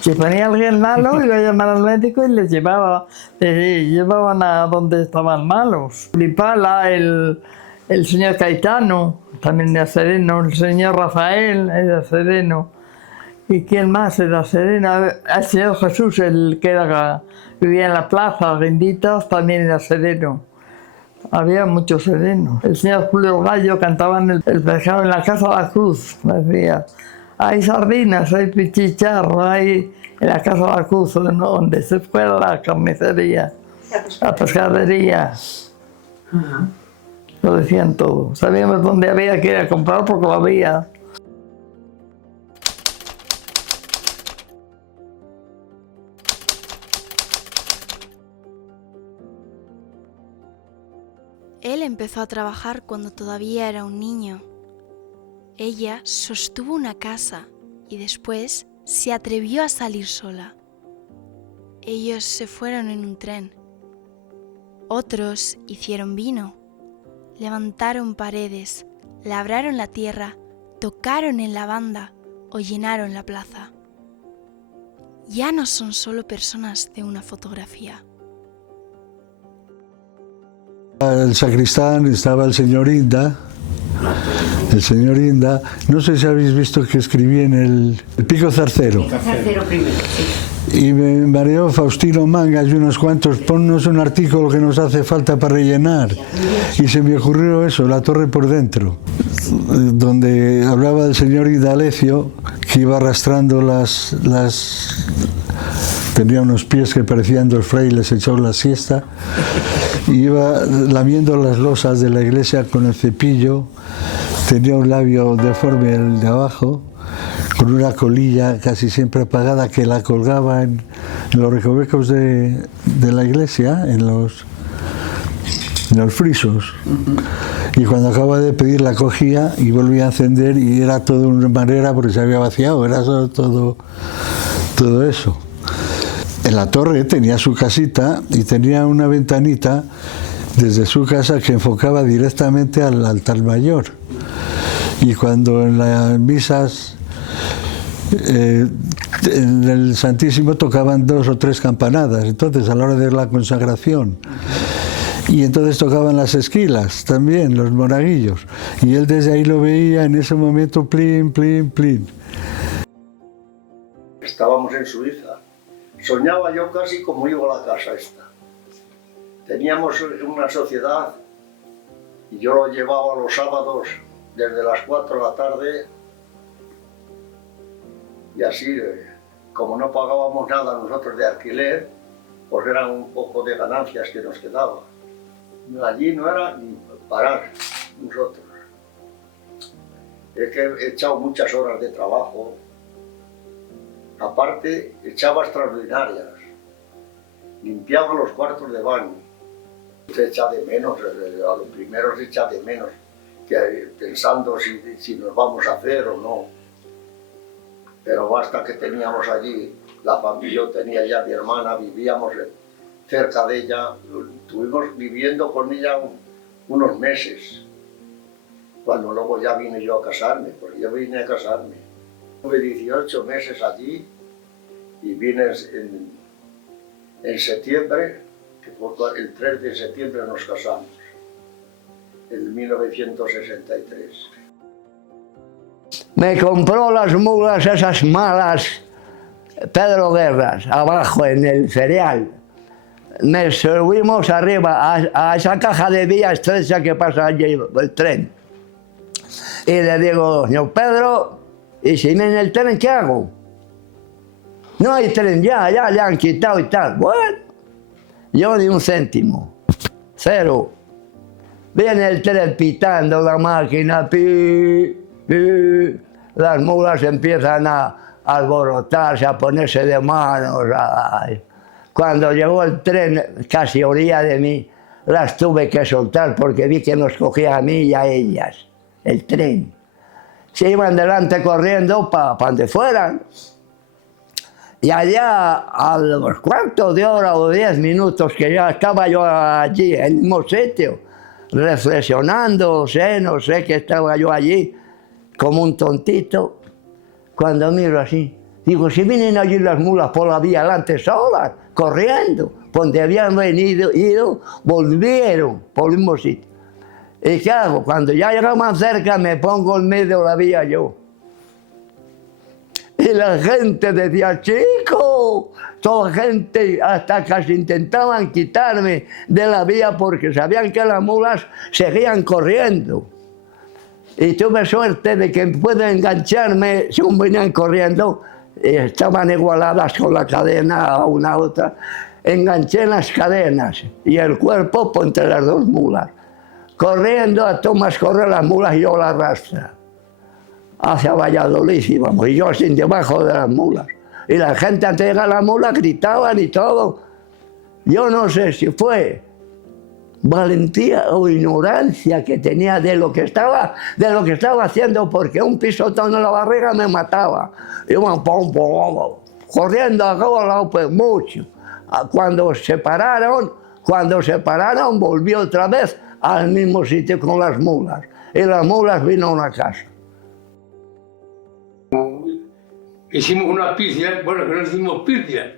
Si ponía alguien malo, iba a llamar al médico y les llevaban a donde estaban malos. Lipala, el señor Caetano, también era sereno, el señor Rafael era sereno. ¿Y quién más era sereno? El señor Jesús, el que vivía en la plaza, Guinditas, también era sereno. Había muchos serenos. El señor Julio Gallo cantaba en el pescado en la Casa de la Cruz, decía. Hay sardinas, hay pichicharro, hay en la Casa de la Cruz, donde se fue la carnicería, la pescadería. Lo decían todo. Sabíamos dónde había que ir a comprar porque lo había. Él empezó a trabajar cuando todavía era un niño. Ella sostuvo una casa y después se atrevió a salir sola. Ellos se fueron en un tren. Otros hicieron vino, levantaron paredes, labraron la tierra, tocaron en la banda o llenaron la plaza. Ya no son solo personas de una fotografía. El sacristán estaba el señor Inda. El señor Inda, no sé si habéis visto que escribí en el Pico Zarcero. Pico Zarcero primero, sí. Y me mareó Faustino Mangas y unos cuantos, ponnos un artículo que nos hace falta para rellenar. Y se me ocurrió eso, La Torre por Dentro, donde hablaba del señor Indalecio, que iba arrastrando tenía unos pies que parecían dos frailes echados la siesta, y iba lamiendo las losas de la iglesia con el cepillo, tenía un labio deforme el de abajo, con una colilla casi siempre apagada que la colgaba en los recovecos de la iglesia, en los frisos. Y cuando acababa de pedir la cogía y volvía a encender y era todo una manera porque se había vaciado, era todo eso. En la torre tenía su casita y tenía una ventanita desde su casa que enfocaba directamente al altar mayor. Y cuando en las misas, en el Santísimo tocaban 2 o 3 campanadas, entonces a la hora de la consagración. Y entonces tocaban las esquilas también, los monaguillos. Y él desde ahí lo veía en ese momento, plin, plin, plin. Estábamos en Suiza. Soñaba yo casi como iba a la casa esta. Teníamos una sociedad y yo lo llevaba los sábados desde las 4 de la tarde y así, como no pagábamos nada nosotros de alquiler, pues eran un poco de ganancias que nos quedaban. Allí no era ni parar nosotros. Es que he echado muchas horas de trabajo. Aparte, echaba extraordinarias, limpiaba los cuartos de baño. Se echa de menos, a lo primero se echa de menos, que pensando si nos vamos a hacer o no. Pero basta que teníamos allí, la familia, yo tenía ya mi hermana, vivíamos cerca de ella, estuvimos viviendo con ella unos meses, cuando luego ya vine yo a casarme, porque yo vine a casarme. Tuve 18 meses allí y vine en septiembre, que fue el 3 de septiembre nos casamos, en 1963. Me compró las mulas esas malas Pedro Guerras, abajo en el cereal. Me subimos arriba a esa caja de vía estrecha que pasa allí el tren. Y le digo, señor Pedro, ¿y si viene el tren, qué hago? No hay tren ya le han quitado y tal. Bueno, yo ni un céntimo, 0. Viene el tren pitando la máquina, pi, pi. Las mulas empiezan a alborotarse, a ponerse de manos. Ay. Cuando llegó el tren casi a orilla de mí, las tuve que soltar porque vi que nos cogía a mí y a ellas, el tren. Se iban delante corriendo para donde fueran. Y allá a los cuartos de hora o 10 minutos que ya estaba yo allí, en el mismo sitio, reflexionando, no sé que estaba yo allí, como un tontito, cuando miro así, digo, si vienen allí las mulas por la vía adelante solas, corriendo, donde habían ido, volvieron por el mismo sitio. ¿Y qué hago? Cuando ya llegamos más cerca me pongo en medio de la vía yo. Y la gente decía, chico, toda gente hasta casi intentaban quitarme de la vía porque sabían que las mulas seguían corriendo. Y tuve suerte de que pude engancharme según venían corriendo, estaban igualadas con la cadena a una a otra. Enganché las cadenas y el cuerpo por entre las dos mulas. Corriendo a tomas correr las mulas y yo la arrastra. Hacia Valladolid íbamos, y yo sin debajo de las mulas. Y la gente antes de llegar a la mula gritaban y todo. Yo no sé si fue valentía o ignorancia que tenía de lo que estaba haciendo, porque un pisotón en la barriga me mataba. Iban corriendo a todos lados, pues mucho. Cuando se pararon, volví otra vez al mismo sitio con las mulas. Y las mulas vino a una casa. Hicimos una pizia, bueno, que no hicimos pizia.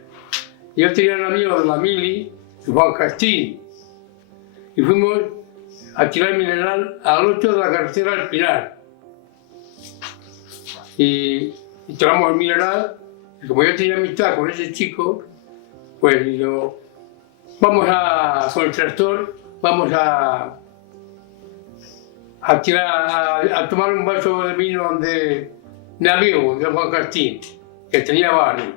Yo tenía un amigo de la mili, Juan Castín, y fuimos a tirar mineral al 8 de la carretera del Pinar. Y tiramos el mineral, y como yo tenía amistad con ese chico, pues yo, con el tractor, vamos a tomar un vaso de vino de amigo, de Juan Castín, que tenía varios.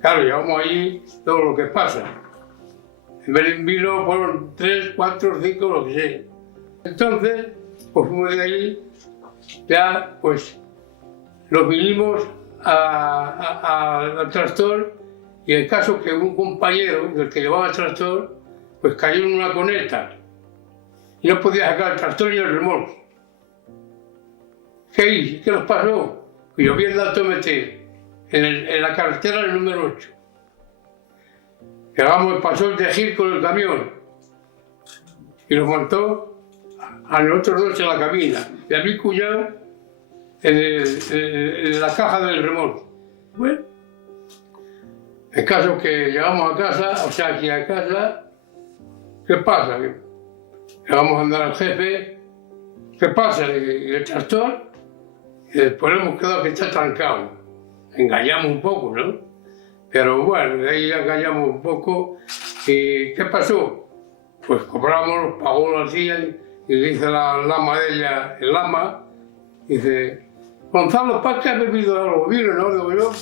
Claro, llevamos ahí todo lo que pasa. En vez de vino fueron 3, 4, 5, lo que sea. Entonces, pues fuimos de ahí, ya pues nos vinimos al tractor, y el caso que un compañero del que llevaba el tractor, pues cayó en una coneta y no podía sacar el tractor y el remolque. ¿Qué hice? ¿Qué nos pasó? Pues yo vi el altometer en la carretera el número 8. Llegamos, pasó el de Gil con el camión y nos montó a nosotros dos en la cabina y a mi cuñado en la caja del remolque. Bueno, el caso que llegamos a casa, o sea, aquí a casa, ¿qué pasa? Le vamos a andar al jefe, ¿qué pasa? Y el tractor, y después hemos quedado que está trancado. Engañamos un poco, ¿no? Pero bueno, de ahí engañamos un poco. ¿Y qué pasó? Pues cobramos, pagó la tía y le dice la lama de ella, el lama, dice, Gonzalo, ¿para qué has bebido algo? ¿Vino, no? Digo yo,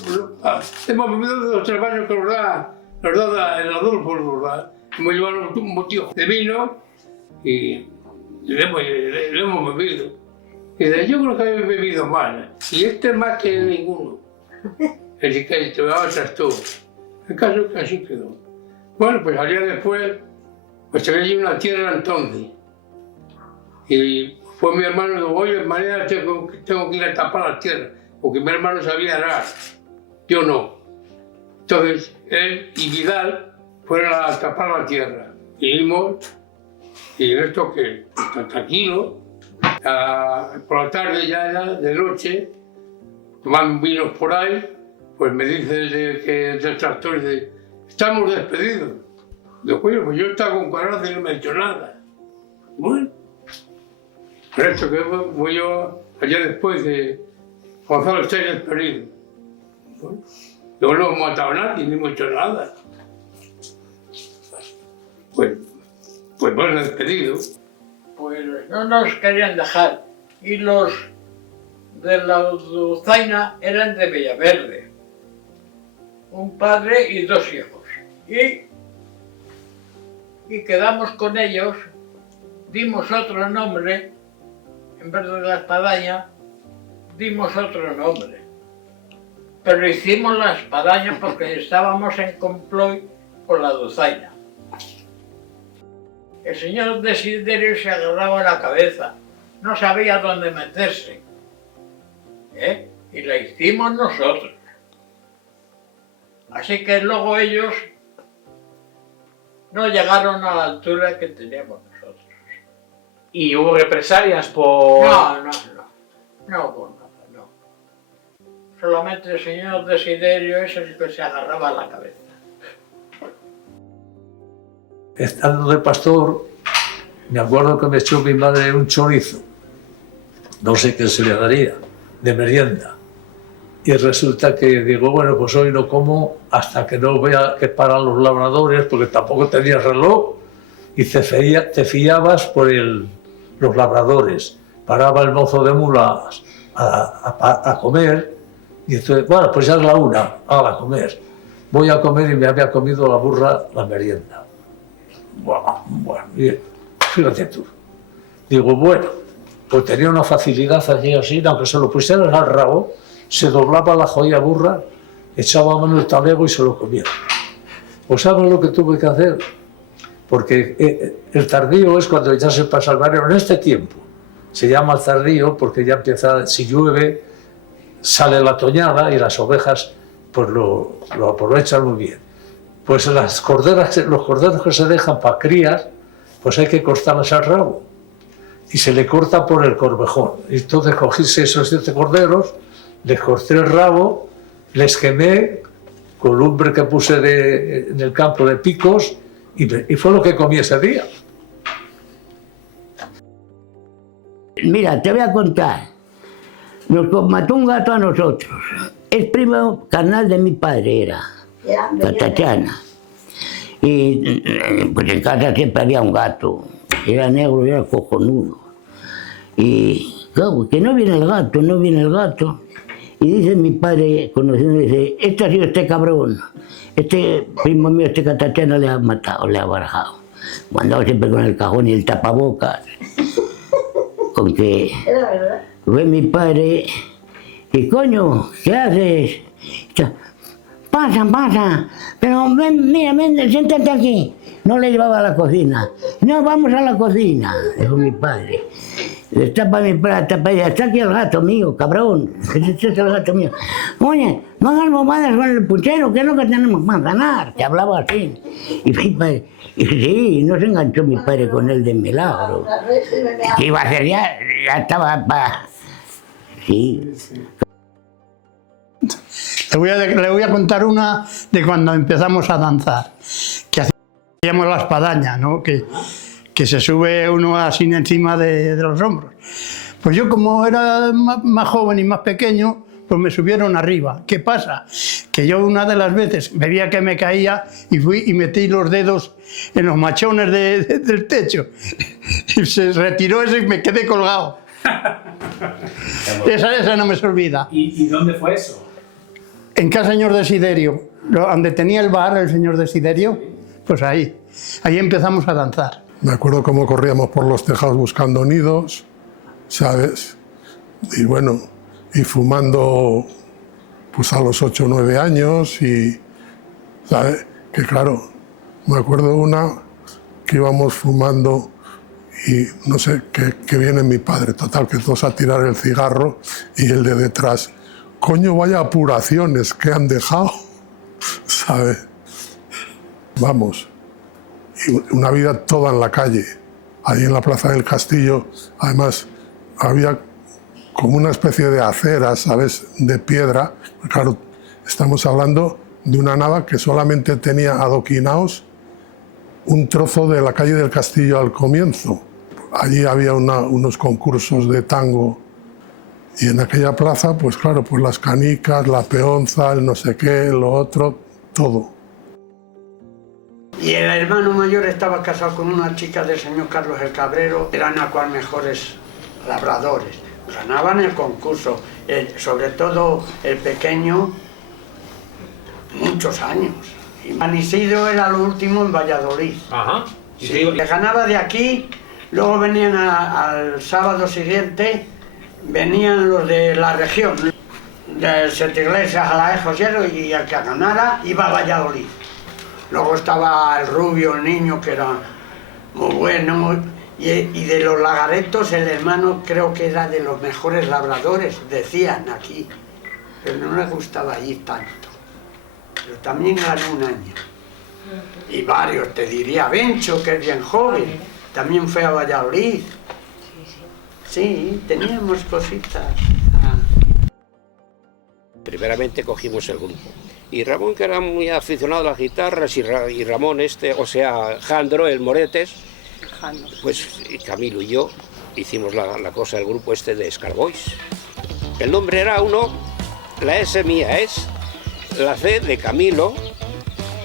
hemos bebido de los 3 baños que nos da el Adolfo, ¿verdad? Hemos llevado un botillo de vino y le hemos bebido. Y dice, yo creo que habéis bebido mal, y este más que ninguno. El que te daba trastorno. El caso es que así quedó. Bueno, pues al día después, pues se veía una tierra entonces. Y fue mi hermano y dijo, oye, mañana tengo que ir a tapar la tierra, porque mi hermano sabía arar, yo no. Entonces, él y Vidal fueron a tapar la tierra. Vinimos, y en esto que está tranquilo, por la tarde ya era de noche, toman vinos por ahí, pues me dice del tractor, dice, estamos despedidos. Digo, oye, pues yo estaba con Carranza y no me he hecho nada. Bueno, por esto que voy yo allá después de Gonzalo, estáis despedido. Bueno, yo no hemos matado a nadie, ni hemos hecho nada. Pues bueno, despedido. Pues no nos querían dejar, y los de la Dulzaina eran de Villaverde, un padre y 2 hijos. Y quedamos con ellos, dimos otro nombre, en vez de la espadaña, dimos otro nombre. Pero hicimos la espadaña porque estábamos en complot con la Dulzaina. El señor Desiderio se agarraba la cabeza, no sabía dónde meterse. Y la hicimos nosotros. Así que luego ellos no llegaron a la altura que teníamos nosotros. ¿Y hubo represalias por...? No hubo nada, no. Solamente el señor Desiderio es el que se agarraba la cabeza. Estando de pastor, Me acuerdo que me echó mi madre un chorizo, no sé qué se le daría, de merienda. Y resulta que digo, bueno, pues hoy no como hasta que no vea que paran los labradores, porque tampoco tenía reloj, y te fiabas por los labradores. Paraba el mozo de mulas a comer, y entonces, bueno, pues ya es la 1, a comer. Voy a comer y me había comido la burra la merienda. Bueno, bien, fíjate tú. Digo, bueno, pues tenía una facilidad allí así, aunque se lo pusieran al rabo, se doblaba la joya burra, echaba mano el talego y se lo comía. Pues ¿sabes lo que tuve que hacer? Porque el tardío es cuando ya se pasa el verano. En este tiempo se llama el tardío porque ya empieza, si llueve, sale la toñada y las ovejas pues lo aprovechan muy bien. Pues los corderos que se dejan para crías, pues hay que cortarles al rabo. Y se le corta por el corvejón. Entonces cogí esos 7 corderos, les corté el rabo, les quemé con lumbre que puse en el campo de picos y fue lo que comí ese día. Mira, te voy a contar. Nos mató un gato a nosotros. Es primo carnal de mi padre, era Tatiana. Y pues en casa siempre había un gato. Era negro y era cojonudo. Y claro, que no viene el gato, no viene el gato. Y dice mi padre, conociendo, dice, este ha sido este cabrón. Este primo mío, este Tatiana le ha matado, le ha barajado. Andaba siempre con el cajón y el tapabocas. Con que fue mi padre, y coño, ¿qué haces? Pasa, pero ven, mira, ven, siéntate aquí. No le llevaba a la cocina. No, vamos a la cocina, dijo mi padre. Destapa mi plata, está aquí el gato mío, cabrón. Este es el gato mío. Oye, no hagas bobadas con el puchero, que es lo que tenemos para ganar. Que hablaba así. Y mi padre, y sí, no se enganchó mi padre con él de milagro. ¿Qué iba a hacer? Ya estaba para... Sí. Le voy a contar una de cuando empezamos a danzar, que hacíamos la espadaña, ¿no? Que se sube uno así encima de los hombros. Pues yo, como era más joven y más pequeño, pues me subieron arriba. ¿Qué pasa? Que yo una de las veces veía que me caía y fui y metí los dedos en los machones del techo. Y se retiró eso y me quedé colgado. Esa no me se olvida. ¿Y dónde fue eso? En casa señor Desiderio, donde tenía el bar el señor Desiderio, pues ahí empezamos a danzar. Me acuerdo cómo corríamos por los tejados buscando nidos, ¿sabes? Y bueno, y fumando pues a los 8 o 9 años y, ¿sabes? Que claro, me acuerdo una que íbamos fumando y no sé, que viene mi padre, total, que todos a tirar el cigarro y el de detrás, coño, vaya apuraciones que han dejado, ¿sabes? Vamos. Y una vida toda en la calle, ahí en la Plaza del Castillo. Además, había como una especie de acera, ¿sabes?, de piedra. Claro, estamos hablando de una nava que solamente tenía adoquinados un trozo de la calle del Castillo al comienzo. Allí había unos concursos de tango y en aquella plaza, pues claro, pues las canicas, la peonza, el no sé qué, lo otro, todo. Y el hermano mayor estaba casado con una chica del señor Carlos el Cabrero, eran a cual mejores labradores, ganaban el concurso, sobre todo el pequeño, muchos años. Y San Isidro era lo último en Valladolid. Ajá. Sí, le ganaba de aquí, luego venían al sábado siguiente, venían los de la región, de Santa Iglesia, Jalajos y el que ganara iba a Valladolid. Luego estaba el rubio, el niño, que era muy bueno, y de los lagaretos el hermano creo que era de los mejores labradores, decían aquí, pero no le gustaba ir tanto. Pero también ganó un año. Y varios, te diría, Bencho, que es bien joven, también fue a Valladolid. Sí, teníamos cositas. Primeramente cogimos el grupo. Y Ramón, que era muy aficionado a las guitarras, y Ramón o sea, Jandro, el Moretes, Alejandro? Pues Camilo y yo hicimos la cosa del grupo este de Scarboys. El nombre era uno, la S mía es, la C de Camilo,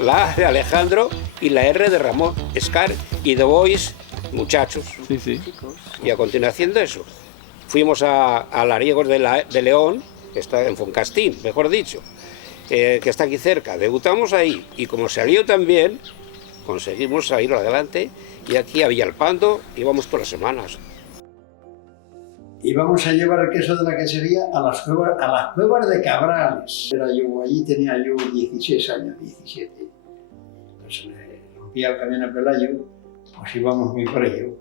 la A de Alejandro y la R de Ramón, Scar y The Boys, muchachos. Sí, sí. Y a continuación de eso, fuimos a Lariegos de León, que está en Foncastín, mejor dicho, que está aquí cerca. Debutamos ahí y como salió tan bien, conseguimos salir adelante y aquí a Villalpando íbamos todas las semanas. Íbamos a llevar el queso de la quesería a las cuevas de Cabrales. Allí tenía yo 16 años, 17. Entonces me rompía el camión a Pelayo, pues íbamos muy por ello.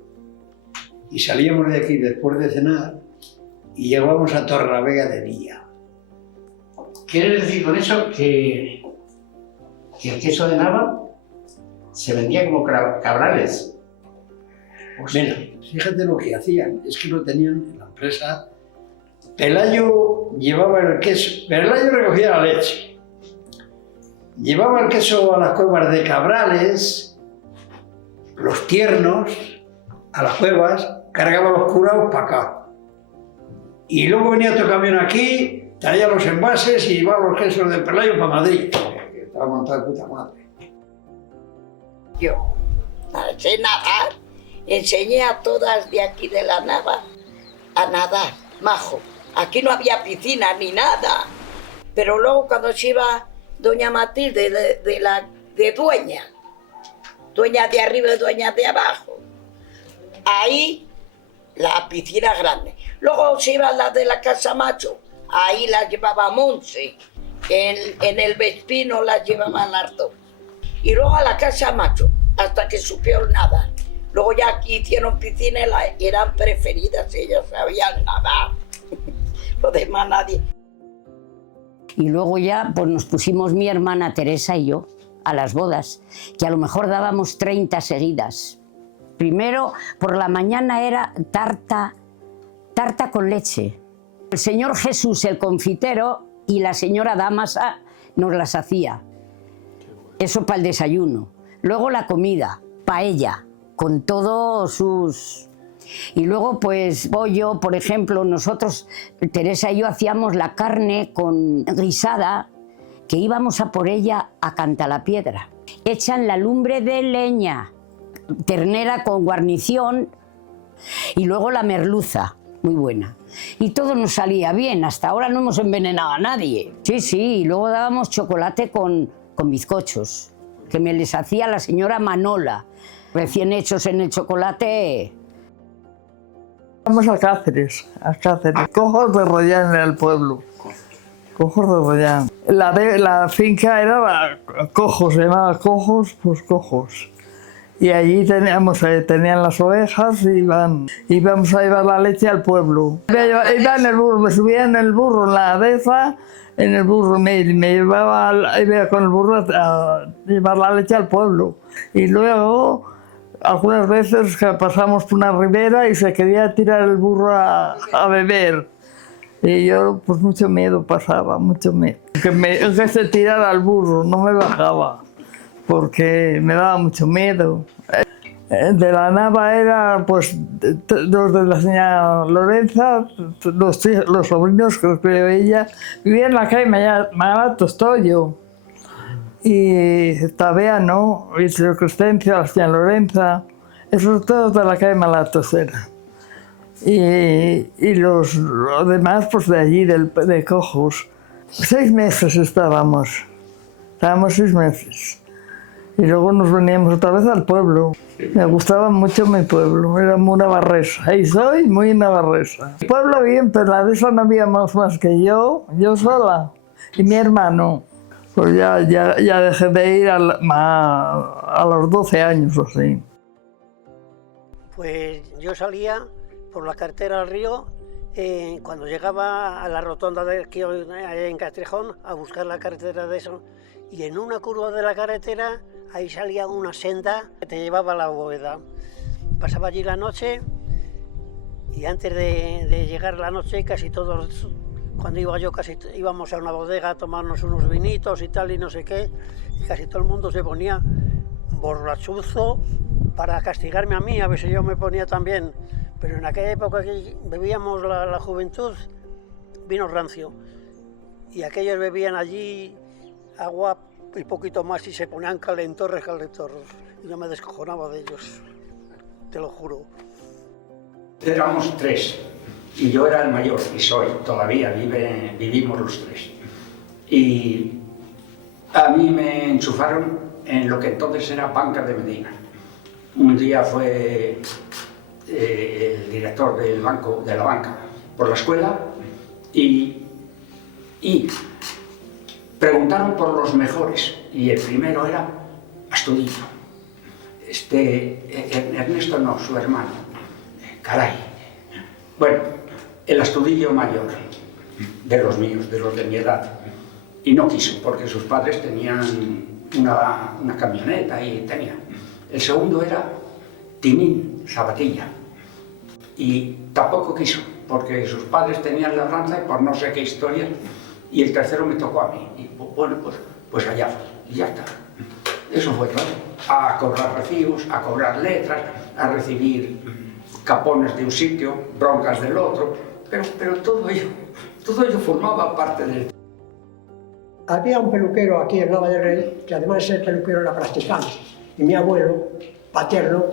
Y salíamos de aquí después de cenar y llegábamos a Torrelavega de día. ¿Quieres decir con eso que el queso de Nava se vendía como Cabrales? Mira, fíjate lo que hacían, es que lo tenían en la empresa. Pelayo llevaba el queso, Pelayo recogía la leche, llevaba el queso a las cuevas de Cabrales, los tiernos, a las cuevas, cargaba los curados para acá. Y luego venía otro camión aquí, traía los envases y llevaba los quesos de Pelayo para Madrid, que estaba montado de puta madre. Yo, al sé nadar, enseñé a todas de aquí de la Nava a nadar, majo. Aquí no había piscina ni nada. Pero luego cuando se iba doña Matilde de dueña de arriba y dueña de abajo, ahí la piscina grande. Luego se iba la de la Casa Macho, ahí la llevaba Monse, en el Vespino la llevaba Lardo. Y luego a la Casa Macho, hasta que supieron nadar. Luego ya aquí hicieron piscina y eran preferidas, ellas sabían nadar. Lo demás nadie. Y luego ya pues nos pusimos mi hermana Teresa y yo a las bodas, que a lo mejor dábamos 30 seguidas. Primero, por la mañana era tarta con leche. El señor Jesús, el confitero, y la señora Damasa nos las hacía. Eso para el desayuno. Luego la comida, paella, con todos sus... Y luego pues pollo, por ejemplo, nosotros, Teresa y yo, hacíamos la carne con guisada, que íbamos a por ella a Cantalapiedra. Echan la lumbre de leña, ternera con guarnición y luego la merluza, muy buena. Y todo nos salía bien, hasta ahora no hemos envenenado a nadie. Sí, sí, y luego dábamos chocolate con bizcochos, que me les hacía la señora Manola, recién hechos en el chocolate. Vamos a Cáceres, Cojos de Rollán era el pueblo. Cojos de Rollán. La finca era Cojos, se llamaba Cojos, pues Cojos. Y allí tenían las ovejas y íbamos a llevar la leche al pueblo. Iba en el burro, me subía en el burro, en la deza, en el burro, me iba con el burro a llevar la leche al pueblo. Y luego, algunas veces pasamos por una ribera y se quería tirar el burro a beber. Y yo, pues mucho miedo pasaba, mucho miedo. Que se tirara al burro, no me bajaba, porque me daba mucho miedo. De la Nava era, pues, los de la señora Lorenza, los sobrinos, creo que ella, vivía en la calle Mañana Tostoyo. Y Tabea, ¿no? Y Sr. Crescencio, la señora Lorenza, esos todos de la calle Malatos era. Y los demás, pues de allí, de Cojos. 6 meses estábamos 6 meses. Y luego nos veníamos otra vez al pueblo. Me gustaba mucho mi pueblo, era muy navarresa. Y soy muy navarresa. El pueblo bien, pero la de esa no había más que yo sola y mi hermano. Pues ya dejé de ir a los 12 años o así. Pues yo salía por la carretera al río, cuando llegaba a la rotonda de aquí en Castrejón a buscar la carretera de eso, y en una curva de la carretera ahí salía una senda que te llevaba a la bóveda. Pasaba allí la noche y antes de llegar la noche casi todos, cuando iba yo casi íbamos a una bodega a tomarnos unos vinitos y tal y no sé qué, y casi todo el mundo se ponía borrachuzo para castigarme a mí, a ver si yo me ponía también. Pero en aquella época que bebíamos la juventud, vino rancio. Y aquellos bebían allí agua y poquito más y se ponían calentorres. Y yo me descojonaba de ellos, te lo juro. Éramos 3 y yo era el mayor y soy, todavía vivimos los 3. Y a mí me enchufaron en lo que entonces era Banca de Medina. Un día fue el director del banco, de la banca por la escuela y preguntaron por los mejores y el primero era Astudillo. Ernesto no, su hermano. Caray. Bueno, el Astudillo mayor, de los míos, de los de mi edad. Y no quiso, porque sus padres tenían una camioneta y tenía. El segundo era Timín Sabatilla. Y tampoco quiso, porque sus padres tenían la labranza y por no sé qué historia. Y el tercero me tocó a mí. Y bueno, pues allá fue. Y ya está. Eso fue todo. A cobrar recibos, a cobrar letras, a recibir capones de un sitio, broncas del otro. Pero todo ello formaba parte del... Había un peluquero aquí en Nava del Rey, que además de ser peluquero era practicante. Y mi abuelo paterno,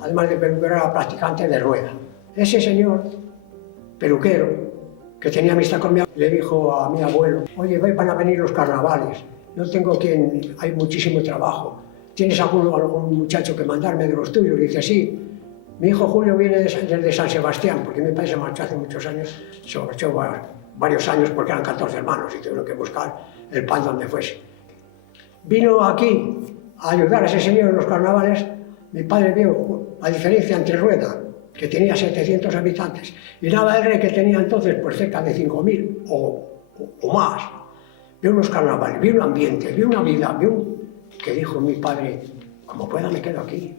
además de peluquero, era practicante de rueda. Ese señor, peluquero, que tenía amistad con mi abuelo, le dijo a mi abuelo: oye, van a venir los carnavales, no tengo quien, hay muchísimo trabajo. ¿Tienes algún muchacho que mandarme de los tuyos? Y dice: sí, mi hijo Julio viene desde San Sebastián, porque mi padre se marchó hace muchos años, se marchó varios años porque eran 14 hermanos y tuvieron que buscar el pan donde fuese. Vino aquí a ayudar a ese señor en los carnavales. Mi padre vio la diferencia entre Rueda, que tenía 700 habitantes, y Nava del Rey, que tenía entonces pues cerca de 5.000 o más. Vio unos carnavales, vio un ambiente, vio una vida, que dijo mi padre: como pueda me quedo aquí.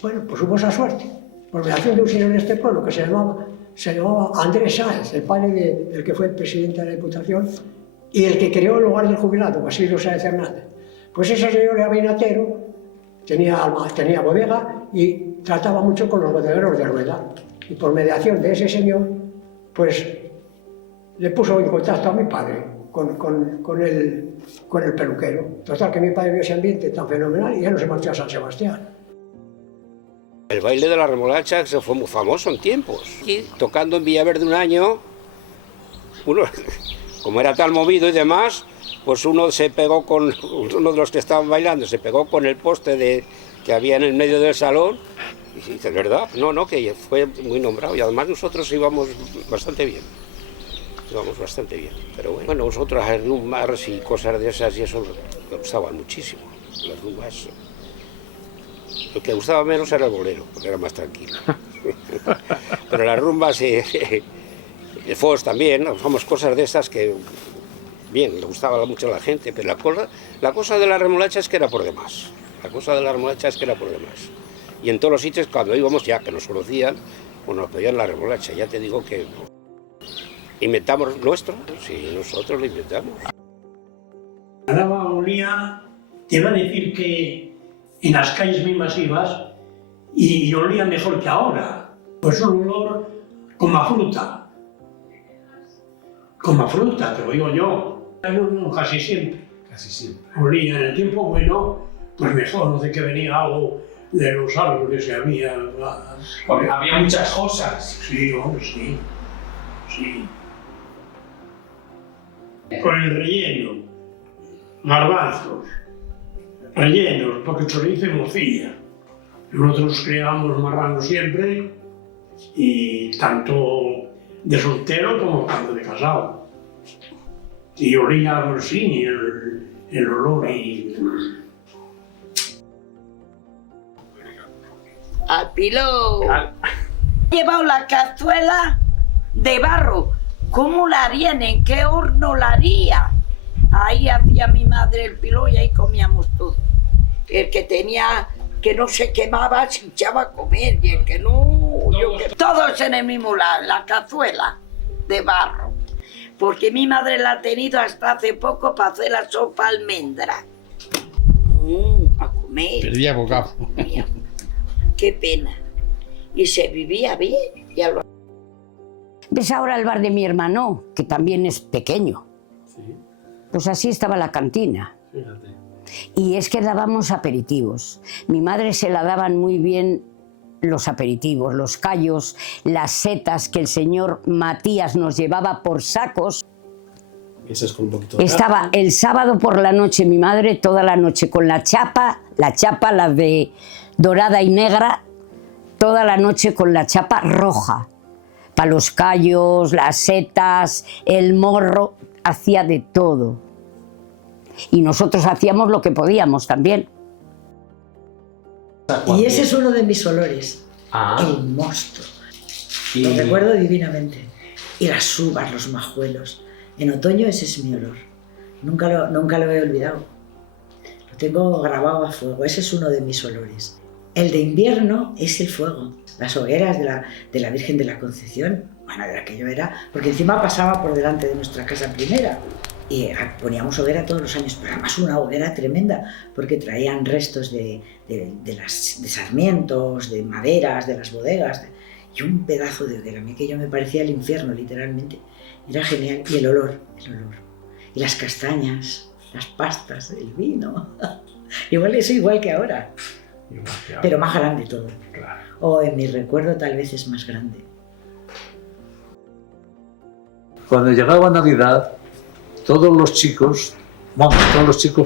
Bueno, pues hubo esa suerte, por mediación de un señor de este pueblo que se llamaba Andrés Sáez, el padre del que fue presidente de la Diputación y el que creó el hogar del jubilado, Basilio Sáez Hernández. Pues ese señor era vinatero, tenía bodega y trataba mucho con los bodegueros de Rueda. Y por mediación de ese señor, pues le puso en contacto a mi padre con el peluquero. Total, que mi padre vio ese ambiente tan fenomenal y ya no se marchó a San Sebastián. El baile de la remolacha se fue muy famoso en tiempos. Y tocando en Villaverde un año, uno, como era tan movido y demás, pues uno de los que estaban bailando se pegó con el poste que había en el medio del salón. Y dice: ¿verdad? No, que fue muy nombrado. Y además nosotros íbamos bastante bien. Pero bueno, nosotros a rumbas y cosas de esas y eso me gustaban muchísimo. Las rumbas. Lo que gustaba menos era el bolero, porque era más tranquilo. Pero las rumbas y el Fos también, somos cosas de esas que, bien, le gustaba mucho a la gente, pero la cosa de la remolacha es que era por demás. Y en todos los sitios, cuando íbamos ya, que nos conocían, pues nos pedían la remolacha. Ya te digo que inventamos nuestro, sí, nosotros lo inventamos. La Nava olía, te iba a decir que en las calles mismas ibas y olía mejor que ahora. Pues un olor como a fruta. Como a fruta, te lo digo yo. Casi siempre. Olía en el tiempo bueno, pues mejor, no sé que venía algo de los árboles que había. Porque había muchas cosas. Sí, hombre, sí. Con el relleno, garbanzos, rellenos, porque chorizo y morcilla. Nosotros criábamos marrano siempre, y tanto de soltero como tanto de casado. Y olía, sí, el olor y... Al pilón. He llevado la cazuela de barro. ¿Cómo la harían? ¿En qué horno la haría? Ahí hacía mi madre el pilón y ahí comíamos todo. El que tenía, que no se quemaba, se echaba a comer, y el que no... Todos en el mismo lado, la cazuela de barro. Porque mi madre la ha tenido hasta hace poco para hacer la sopa almendra. A comer. Perdía bocado. qué pena. Y se vivía bien, ya lo... ¿Ves ahora el bar de mi hermano, que también es pequeño? Sí. Pues así estaba la cantina. Fíjate. Y es que dábamos aperitivos. Mi madre se la daban muy bien los aperitivos, los callos, las setas que el señor Matías nos llevaba por sacos. Eso es con un poquito de Estaba el sábado por la noche mi madre toda la noche con la chapa, la de dorada y negra, toda la noche con la chapa roja. Para los callos, las setas, el morro, hacía de todo. Y nosotros hacíamos lo que podíamos también. Y ese es uno de mis olores, el mosto. Lo recuerdo divinamente. Y las uvas, los majuelos. En otoño ese es mi olor. Nunca lo he olvidado. Lo tengo grabado a fuego. Ese es uno de mis olores. El de invierno es el fuego. Las hogueras de la Virgen de la Concepción. Bueno, de la que yo era, porque encima pasaba por delante de nuestra casa primera. Y poníamos hoguera todos los años, pero además una hoguera tremenda, porque traían restos de sarmientos, de maderas, de las bodegas, y un pedazo de hoguera. A mí aquello me parecía el infierno, literalmente. Era genial. Y el olor. Y las castañas, las pastas, el vino. Igual que ahora. Pero más grande todo. Claro. O en mi recuerdo tal vez es más grande. Cuando llegaba Navidad, todos los chicos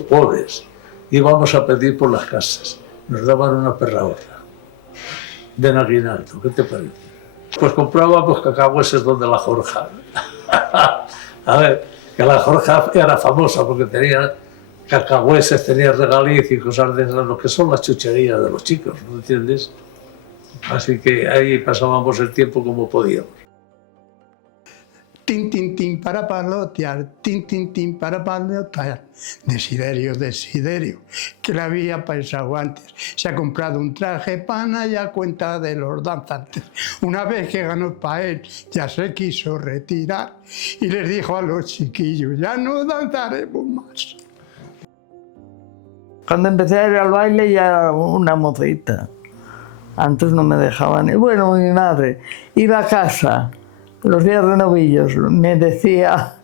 pobres, íbamos a pedir por las casas. Nos daban una perrahorra de aguinaldo. ¿Qué te parece? Pues comprábamos cacahueses donde la Jorja. A ver, que la Jorja era famosa porque tenía cacahueses, tenía regaliz y cosas de esas, lo que son las chucherías de los chicos, ¿no entiendes? Así que ahí pasábamos el tiempo como podíamos. Tin, tin, tin, para palotear, tin, tin, tin, para palotear. Desiderio, desiderio, que la había pensado antes. Se ha comprado un traje pana y a cuenta de los danzantes. Una vez que ganó para él, ya se quiso retirar y les dijo a los chiquillos, ya no danzaremos más. Cuando empecé a ir al baile ya era una mocita. Antes no me dejaban. Y bueno, mi madre iba a casa los días de novillos, me decía,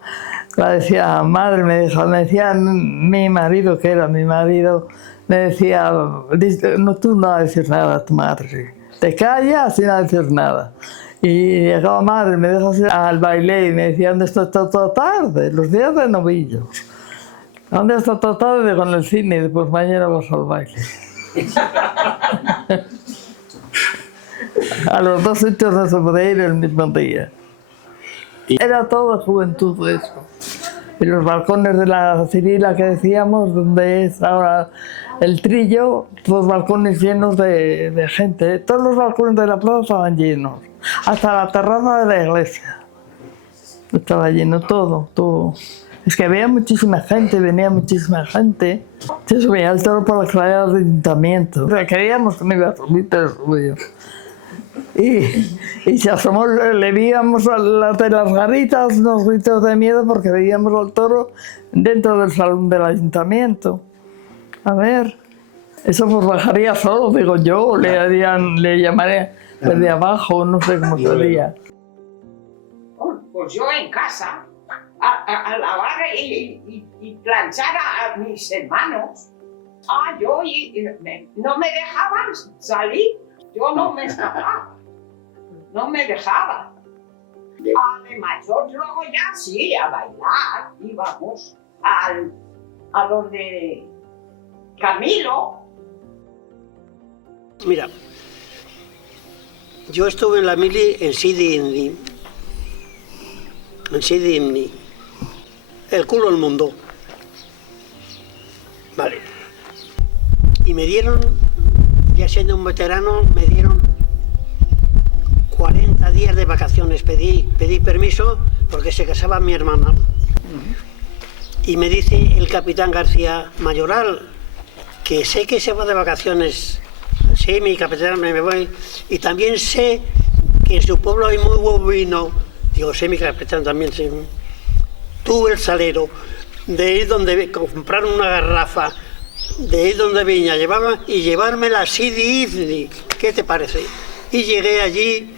madre, me decía mi marido, que era mi marido, me decía, no, tú no vas a decir nada a tu madre, te callas y no vas a decir nada. Y llegaba madre, me dejó al baile y me decía, ¿dónde estás toda tarde? Los días de novillos. ¿Dónde estás toda tarde? Con el cine, y después mañana vas al baile. A los dos sitios no se podía ir el mismo día. Era todo juventud eso. Y los balcones de la Cirila que decíamos, donde es ahora el Trillo, los balcones llenos de gente. Todos los balcones de la plaza estaban llenos. Hasta la terraza de la iglesia. Estaba lleno todo. Es que había muchísima gente, venía muchísima gente. Se subía al toro por las escaleras del ayuntamiento. O sea, creíamos que no iba a subir, pero subió. Y se asomó, le víamos de las garitas, unos gritos de miedo porque veíamos al toro dentro del salón del ayuntamiento. A ver, eso pues bajaría solo, digo yo, le llamaré desde abajo, no sé cómo sería. Pues yo en casa, a lavar y planchar a mis hermanos. No me dejaban salir, yo no me escapaba. No me dejaba. De mayor luego ya sí, a bailar, íbamos a los de Camilo. Mira, yo estuve en la mili en Sidi Imni, el culo del mundo. Vale. Y me dieron, ya siendo un veterano, me dieron 40 días de vacaciones, pedí permiso porque se casaba mi hermana. Y me dice el capitán García Mayoral que sé que se va de vacaciones. Sí, mi capitán, me voy. Y también sé que en su pueblo hay muy buen vino. Digo, sí, mi capitán, también sí. Tuve el salero de ir donde comprar una garrafa de ir donde Viña y llevármela así de Izni. ¿Qué te parece? Y llegué allí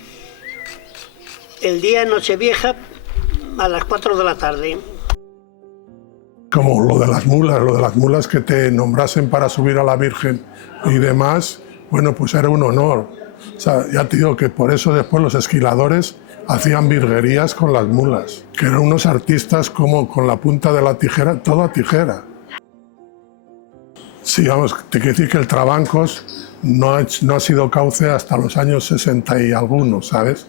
el día de Nochevieja a las 4 de la tarde. Como lo de las mulas que te nombrasen para subir a la Virgen y demás, bueno, pues era un honor. O sea, ya te digo que por eso después los esquiladores hacían virguerías con las mulas, que eran unos artistas como con la punta de la tijera, todo a tijera. Sí, vamos, te quiero decir que el Trabancos no ha sido cauce hasta los años 60 y algunos, ¿sabes?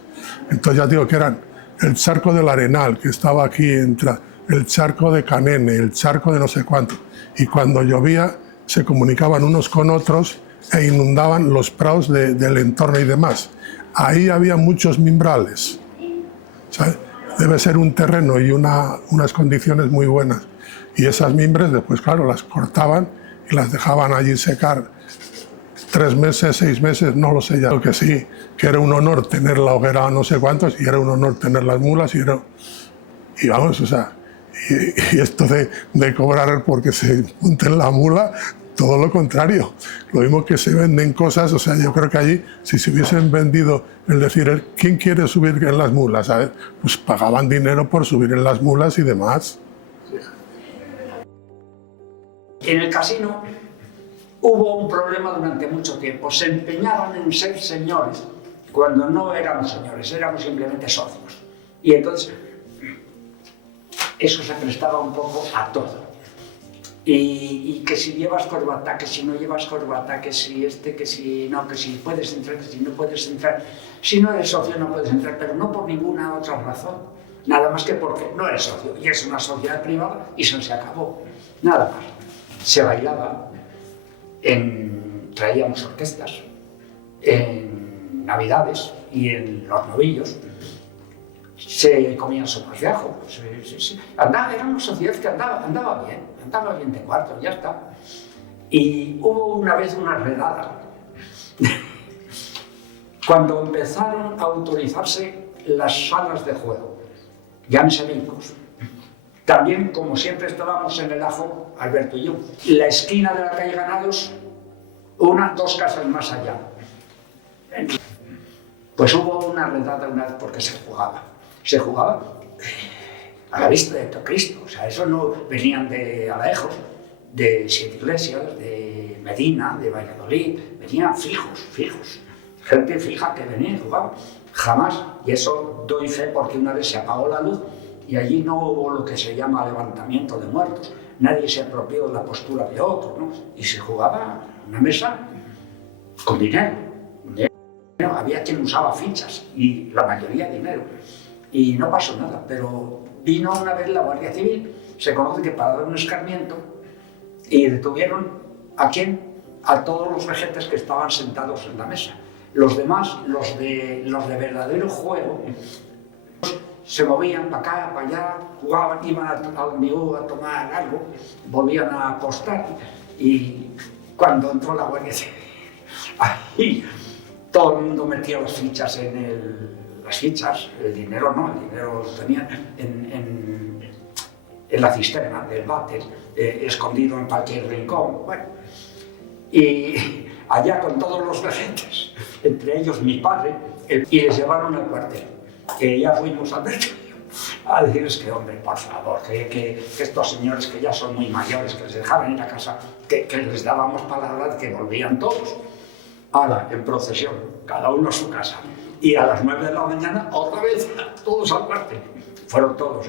Entonces ya digo que eran el charco del Arenal, que estaba aquí, el charco de Canene, el charco de no sé cuánto. Y cuando llovía se comunicaban unos con otros e inundaban los prados del entorno y demás. Ahí había muchos mimbrales, ¿sabes? Debe ser un terreno y unas condiciones muy buenas. Y esas mimbres después, claro, las cortaban y las dejaban allí secar 3 meses, 6 meses, no lo sé ya. Lo que sí, que era un honor tener la hoguera a no sé cuántos y era un honor tener las mulas y vamos, o sea, y esto de cobrar porque se monte en la mula, todo lo contrario. Lo mismo que se venden cosas, o sea, yo creo que allí, si se hubiesen vendido el decir, ¿quién quiere subir en las mulas? ¿Sabes? Pues pagaban dinero por subir en las mulas y demás. En el casino hubo un problema durante mucho tiempo. Se empeñaron en ser señores cuando no éramos señores, éramos simplemente socios. Y entonces eso se prestaba un poco a todo. Y que si llevas corbata, que si no llevas corbata, que si que si no, que si puedes entrar, que si no puedes entrar. Si no eres socio no puedes entrar, pero no por ninguna otra razón. Nada más que porque no eres socio y es una sociedad privada y eso se acabó. Nada más. Se bailaba, traíamos orquestas, en Navidades y en los novillos. Se comían sopas de ajo. Era una sociedad que andaba bien de cuarto, ya está. Y hubo una vez una redada. Cuando empezaron a autorizarse las salas de juego, llámese Vincos. También, como siempre, estábamos en el ajo, Alberto y yo. La esquina de la calle Ganados, 2 casas más allá. Pues hubo una redada una vez porque se jugaba. Se jugaba a la vista de Cristo, o sea, eso no venían de Alejos, de Siete Iglesias, de Medina, de Valladolid, venían fijos, gente fija que venía y jugaba, jamás, y eso doy fe porque una vez se apagó la luz y allí no hubo lo que se llama levantamiento de muertos, nadie se apropió de la postura de otro, ¿no? Y se jugaba en una mesa con dinero, había quien usaba fichas y la mayoría dinero. Y no pasó nada, pero vino una vez la Guardia Civil, se conoce que para dar un escarmiento, y detuvieron ¿a quién? A todos los regentes que estaban sentados en la mesa. Los demás, los de verdadero juego, se movían para acá, para allá, jugaban, iban al menú a tomar algo, volvían a apostar, y cuando entró la Guardia Civil, ahí todo el mundo metía las fichas el dinero no, el dinero lo tenían en la cisterna del váter, escondido en cualquier rincón. Bueno, y allá con todos los regentes, entre ellos mi padre, y les llevaron al cuartel. Que ya fuimos a decirles que, hombre, por favor, que estos señores que ya son muy mayores, que les dejaban ir a casa, que les dábamos palabra de que volvían todos. Ahora, en procesión, cada uno a su casa. Y a las 9 de la mañana, otra vez, todos al cuartel. Fueron todos,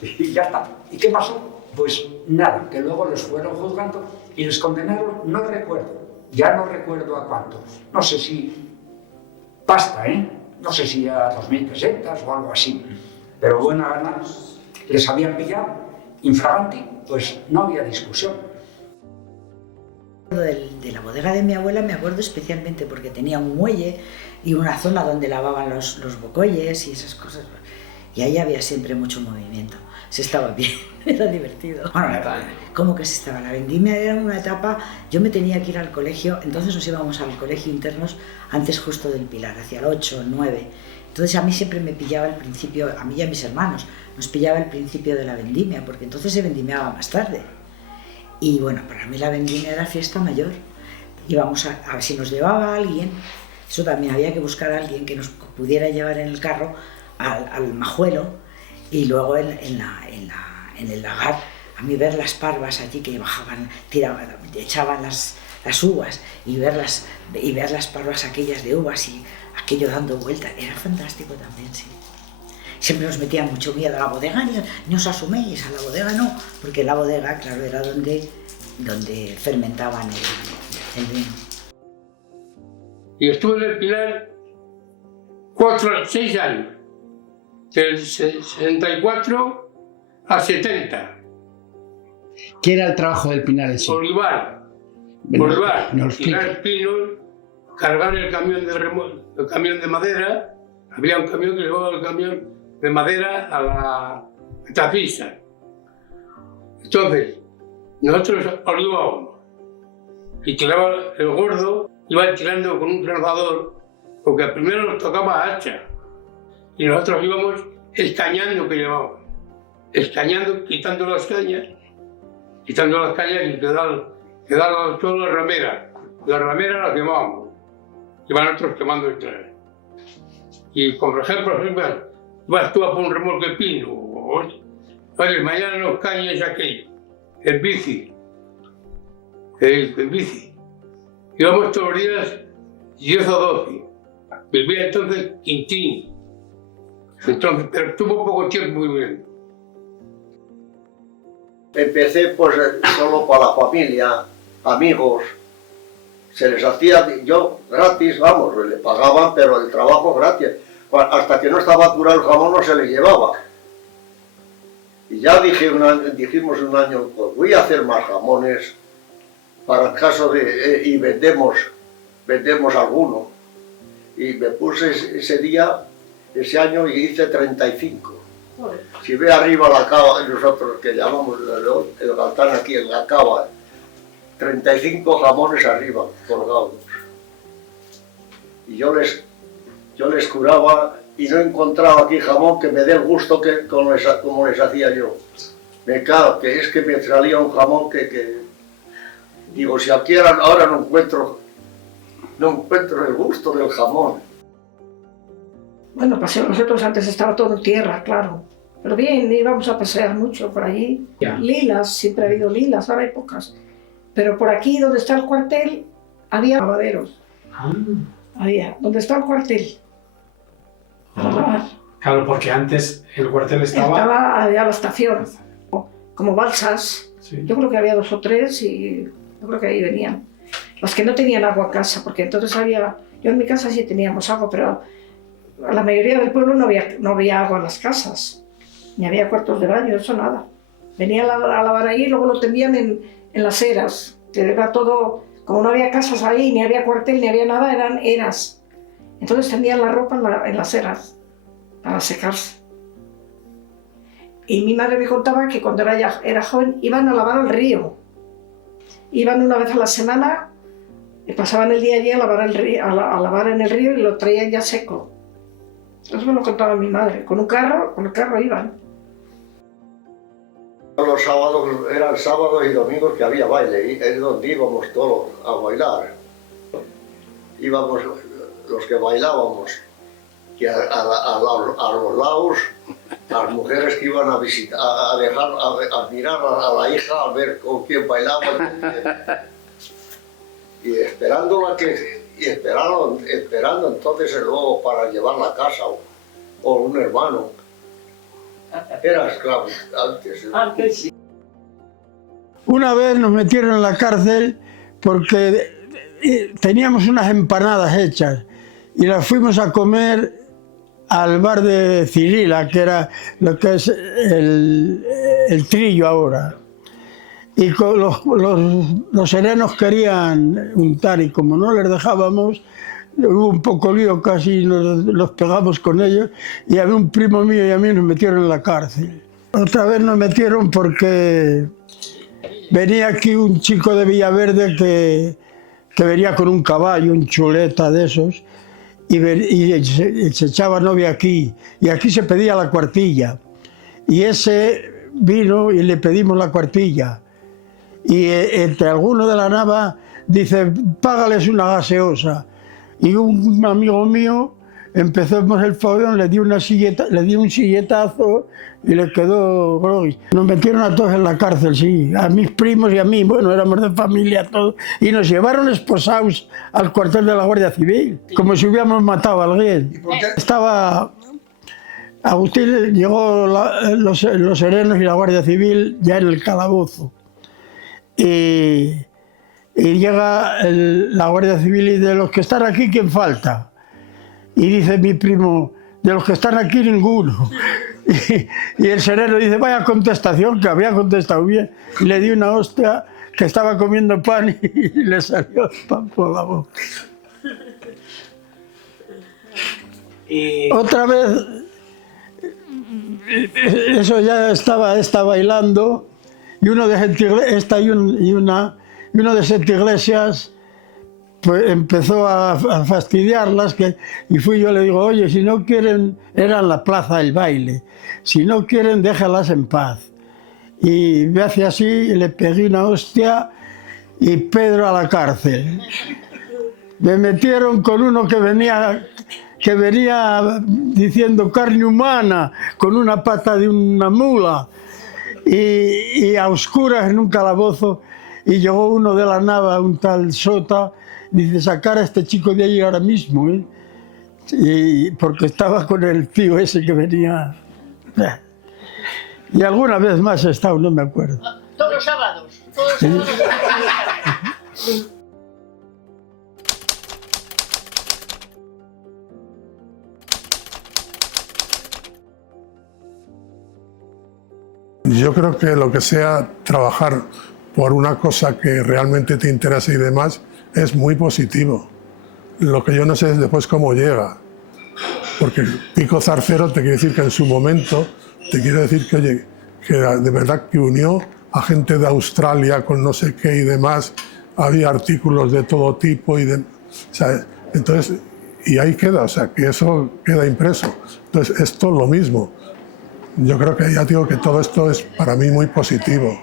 Y ya está. ¿Y qué pasó? Pues nada, que luego les fueron juzgando y les condenaron, no recuerdo, ya no recuerdo a cuántos. No sé si pasta, no sé si a 2.000 pesetas o algo así. Pero buena gana, les habían pillado, infraganti, pues no había discusión. De la bodega de mi abuela me acuerdo especialmente porque tenía un muelle y una zona donde lavaban los bocolles y esas cosas. Y ahí había siempre mucho movimiento. Se estaba bien, era divertido. Bueno, ¿cómo que se estaba? La vendimia era una etapa, yo me tenía que ir al colegio, entonces nos íbamos al colegio internos antes justo del Pilar, hacia el 8, el 9. Entonces a mí siempre me pillaba el principio, a mí y a mis hermanos, nos pillaba el principio de la vendimia, porque entonces se vendimiaba más tarde. Y bueno, para mí la vendimia era fiesta mayor. Íbamos a ver si nos llevaba alguien. Eso también, había que buscar a alguien que nos pudiera llevar en el carro al Majuelo, y luego en el lagar, a mí ver las parvas allí que bajaban, tiraban, echaban las uvas, y ver las parvas aquellas de uvas y aquello dando vueltas, era fantástico también, sí. Siempre nos metía mucho miedo a la bodega, ni os asoméis, a la bodega no, porque la bodega, claro, era donde fermentaban el vino. Y estuve en el Pilar 6 años, del 64 a 70. ¿Qué era el trabajo del Pinar en sí? Olivar, tirar pinos, cargar el camión de madera. Había un camión que llevaba el camión de madera a la tapista. Entonces, nosotros olivábamos y tiraba el gordo, iba tirando con un trenzador, porque primero nos tocaba hacha y nosotros íbamos escañando, que llevábamos, escañando, quitando las cañas y quedaban solo las rameras. Las rameras las quemábamos, iban otros quemando el tren. Y por ejemplo, vas tú a por un remolque pino, oye, mañana nos cañes aquello, en bici. Íbamos todos los días 10 o 12. Vivía entonces Quintín. Entonces, pero tuvo poco tiempo viviendo. Empecé pues solo para la familia, amigos. Se les hacía, yo gratis, vamos, le pagaban, pero el trabajo gratis. Hasta que no estaba curado el jamón no se le llevaba. Y ya dijimos un año, pues voy a hacer más jamones para el caso de... y vendemos alguno. Y me puse ese año y hice 35. Joder. Si ve arriba la cava, nosotros que llamamos el galtán aquí, en la cava, 35 jamones arriba, colgados. Y yo les curaba y no encontraba aquí jamón que me dé el gusto como les hacía yo. Me cago, que es que me salía un jamón que digo, si aquí ahora no encuentro el gusto del jamón. Bueno, nosotros antes estaba todo en tierra, claro. Pero bien, íbamos a pasear mucho por allí. Yeah. Lilas, siempre ha habido lilas, ahora hay pocas. Pero por aquí, donde está el cuartel, había lavaderos. Había, donde está el cuartel. Claro, porque antes el cuartel estaba... Había la estación, como balsas. Sí. Yo creo que había 2 o 3 y yo creo que ahí venían. Las que no tenían agua en casa, porque entonces yo en mi casa sí teníamos agua, pero a la mayoría del pueblo no había agua en las casas. Ni había cuartos de baño, eso nada. Venían a lavar ahí y luego lo tendían en las eras. Que era todo, como no había casas ahí, ni había cuartel, ni había nada, eran eras. Entonces tendían la ropa en las eras para secarse. Y mi madre me contaba que cuando era joven iban a lavar al río. Iban una vez a la semana y pasaban el día allí a lavar en el río y lo traían ya seco. Eso me lo contaba mi madre. Con el carro iban. Los sábados, eran sábados y domingos que había baile, y es donde íbamos todos a bailar. Íbamos los que bailábamos, que a los lados, las mujeres que iban a visitar, a mirar a la hija, a ver con quién bailaba. Y esperando entonces luego para llevarla a casa o un hermano. Era esclavo antes. Antes sí. Una vez nos metieron en la cárcel porque teníamos unas empanadas hechas y las fuimos a comer al bar de Cirila, que era lo que es el Trillo ahora. Y los serenos querían untar y como no les dejábamos, hubo un poco lío, casi nos pegamos con ellos y había un primo mío y a mí nos metieron en la cárcel. Otra vez nos metieron porque venía aquí un chico de Villaverde que venía con un caballo, un chuleta de esos, y se echaba novia aquí, y aquí se pedía la cuartilla. Y ese vino y le pedimos la cuartilla. y entre algunos de la nava dice, págales una gaseosa. Y un amigo mío empezamos el follón, le di un silletazo y le quedó groggy. Nos metieron a todos en la cárcel, sí, a mis primos y a mí, bueno, éramos de familia todos, y nos llevaron esposados al cuartel de la Guardia Civil, como si hubiéramos matado a alguien. Estaba... Agustín, llegó los serenos y la Guardia Civil ya en el calabozo. Y llega la Guardia Civil y de los que están aquí, ¿quién falta? Y dice mi primo, de los que están aquí, ninguno. Y el sereno dice, vaya contestación, que había contestado bien. Y le di una hostia, que estaba comiendo pan y le salió el pan por la boca. Otra vez, eso ya está bailando, y uno de Sentiglesias pues empezó a fastidiarlas, y fui yo, le digo, oye, si no quieren, era en la plaza el baile, si no quieren, déjalas en paz. Y me hace así, y le pegué una hostia, y Pedro a la cárcel. Me metieron con uno que venía diciendo carne humana, con una pata de una mula, y a oscuras en un calabozo, y llegó uno de la nava, un tal Sota, dice, sacar a este chico de ahí ahora mismo, ¿eh? Y porque estaba con el tío ese que venía. Y alguna vez más he estado, no me acuerdo. Todos los sábados. Todos los sábados. Yo creo que lo que sea trabajar por una cosa que realmente te interesa y demás es muy positivo. Lo que yo no sé es después cómo llega. Porque Pico Zarcero te quiere decir que en su momento, te quiere decir que, oye, que de verdad que unió a gente de Australia con no sé qué y demás, había artículos de todo tipo ¿sabes? Entonces, y ahí queda, o sea, que eso queda impreso. Entonces, esto es lo mismo. Yo creo que ya digo que todo esto es para mí muy positivo.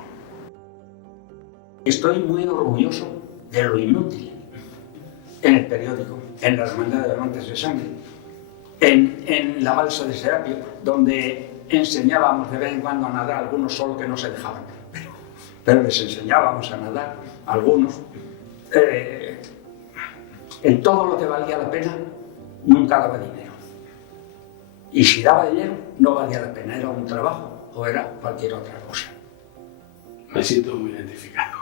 Estoy muy orgulloso de lo inútil en el periódico, en la Hermandad de Donantes de Sangre, en la balsa de Serapio, donde enseñábamos de vez en cuando a nadar, algunos solo que no se dejaban, pero les enseñábamos a nadar, algunos. En todo lo que valía la pena, nunca daba dinero. Y si daba dinero, no valía la pena, era un trabajo o era cualquier otra cosa. Me siento muy identificado.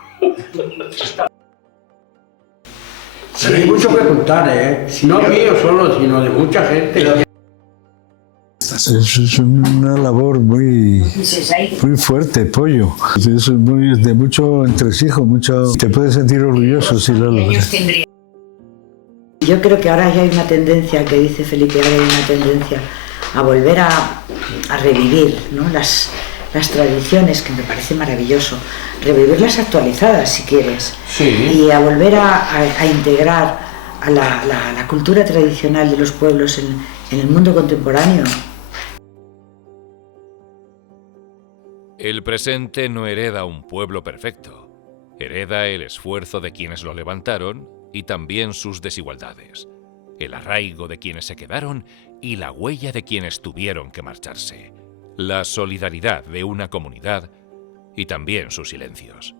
Hay mucho que contar, ¿eh? No mío solo, sino de mucha gente. Es una labor muy fuerte, Pollo. Es muy, de mucho entresijo, te puedes sentir orgulloso si lo logras. Yo creo que ahora ya hay una tendencia, que dice Felipe, ahora hay una tendencia a volver a revivir, ¿no? las tradiciones, que me parece maravilloso, revivirlas actualizadas si quieres, sí. Y a volver a integrar a la cultura tradicional de los pueblos en el mundo contemporáneo. El presente no hereda un pueblo perfecto, hereda el esfuerzo de quienes lo levantaron y también sus desigualdades, el arraigo de quienes se quedaron y la huella de quienes tuvieron que marcharse, la solidaridad de una comunidad y también sus silencios.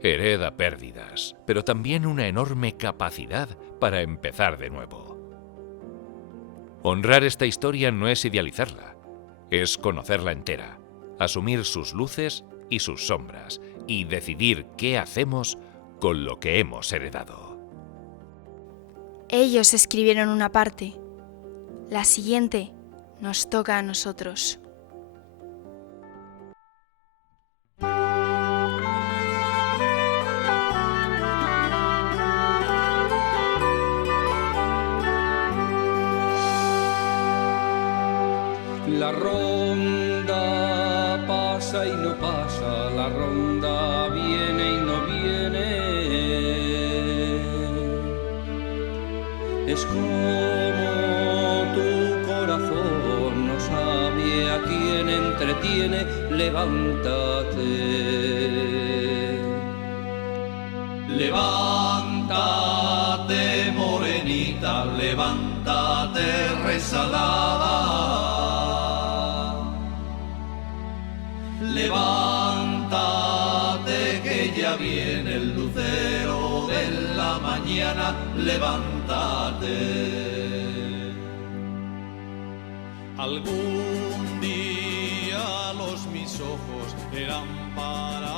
Hereda pérdidas, pero también una enorme capacidad para empezar de nuevo. Honrar esta historia no es idealizarla, es conocerla entera, asumir sus luces y sus sombras y decidir qué hacemos con lo que hemos heredado. Ellos escribieron una parte. La siguiente nos toca a nosotros. La ronda pasa y no pasa, la ronda viene y no viene. Es como tu corazón no sabe a quién entretiene, levántate. Levántate, morenita, levántate, resalada. Levántate, que ya viene el lucero de la mañana, levántate. Algún día mis ojos eran para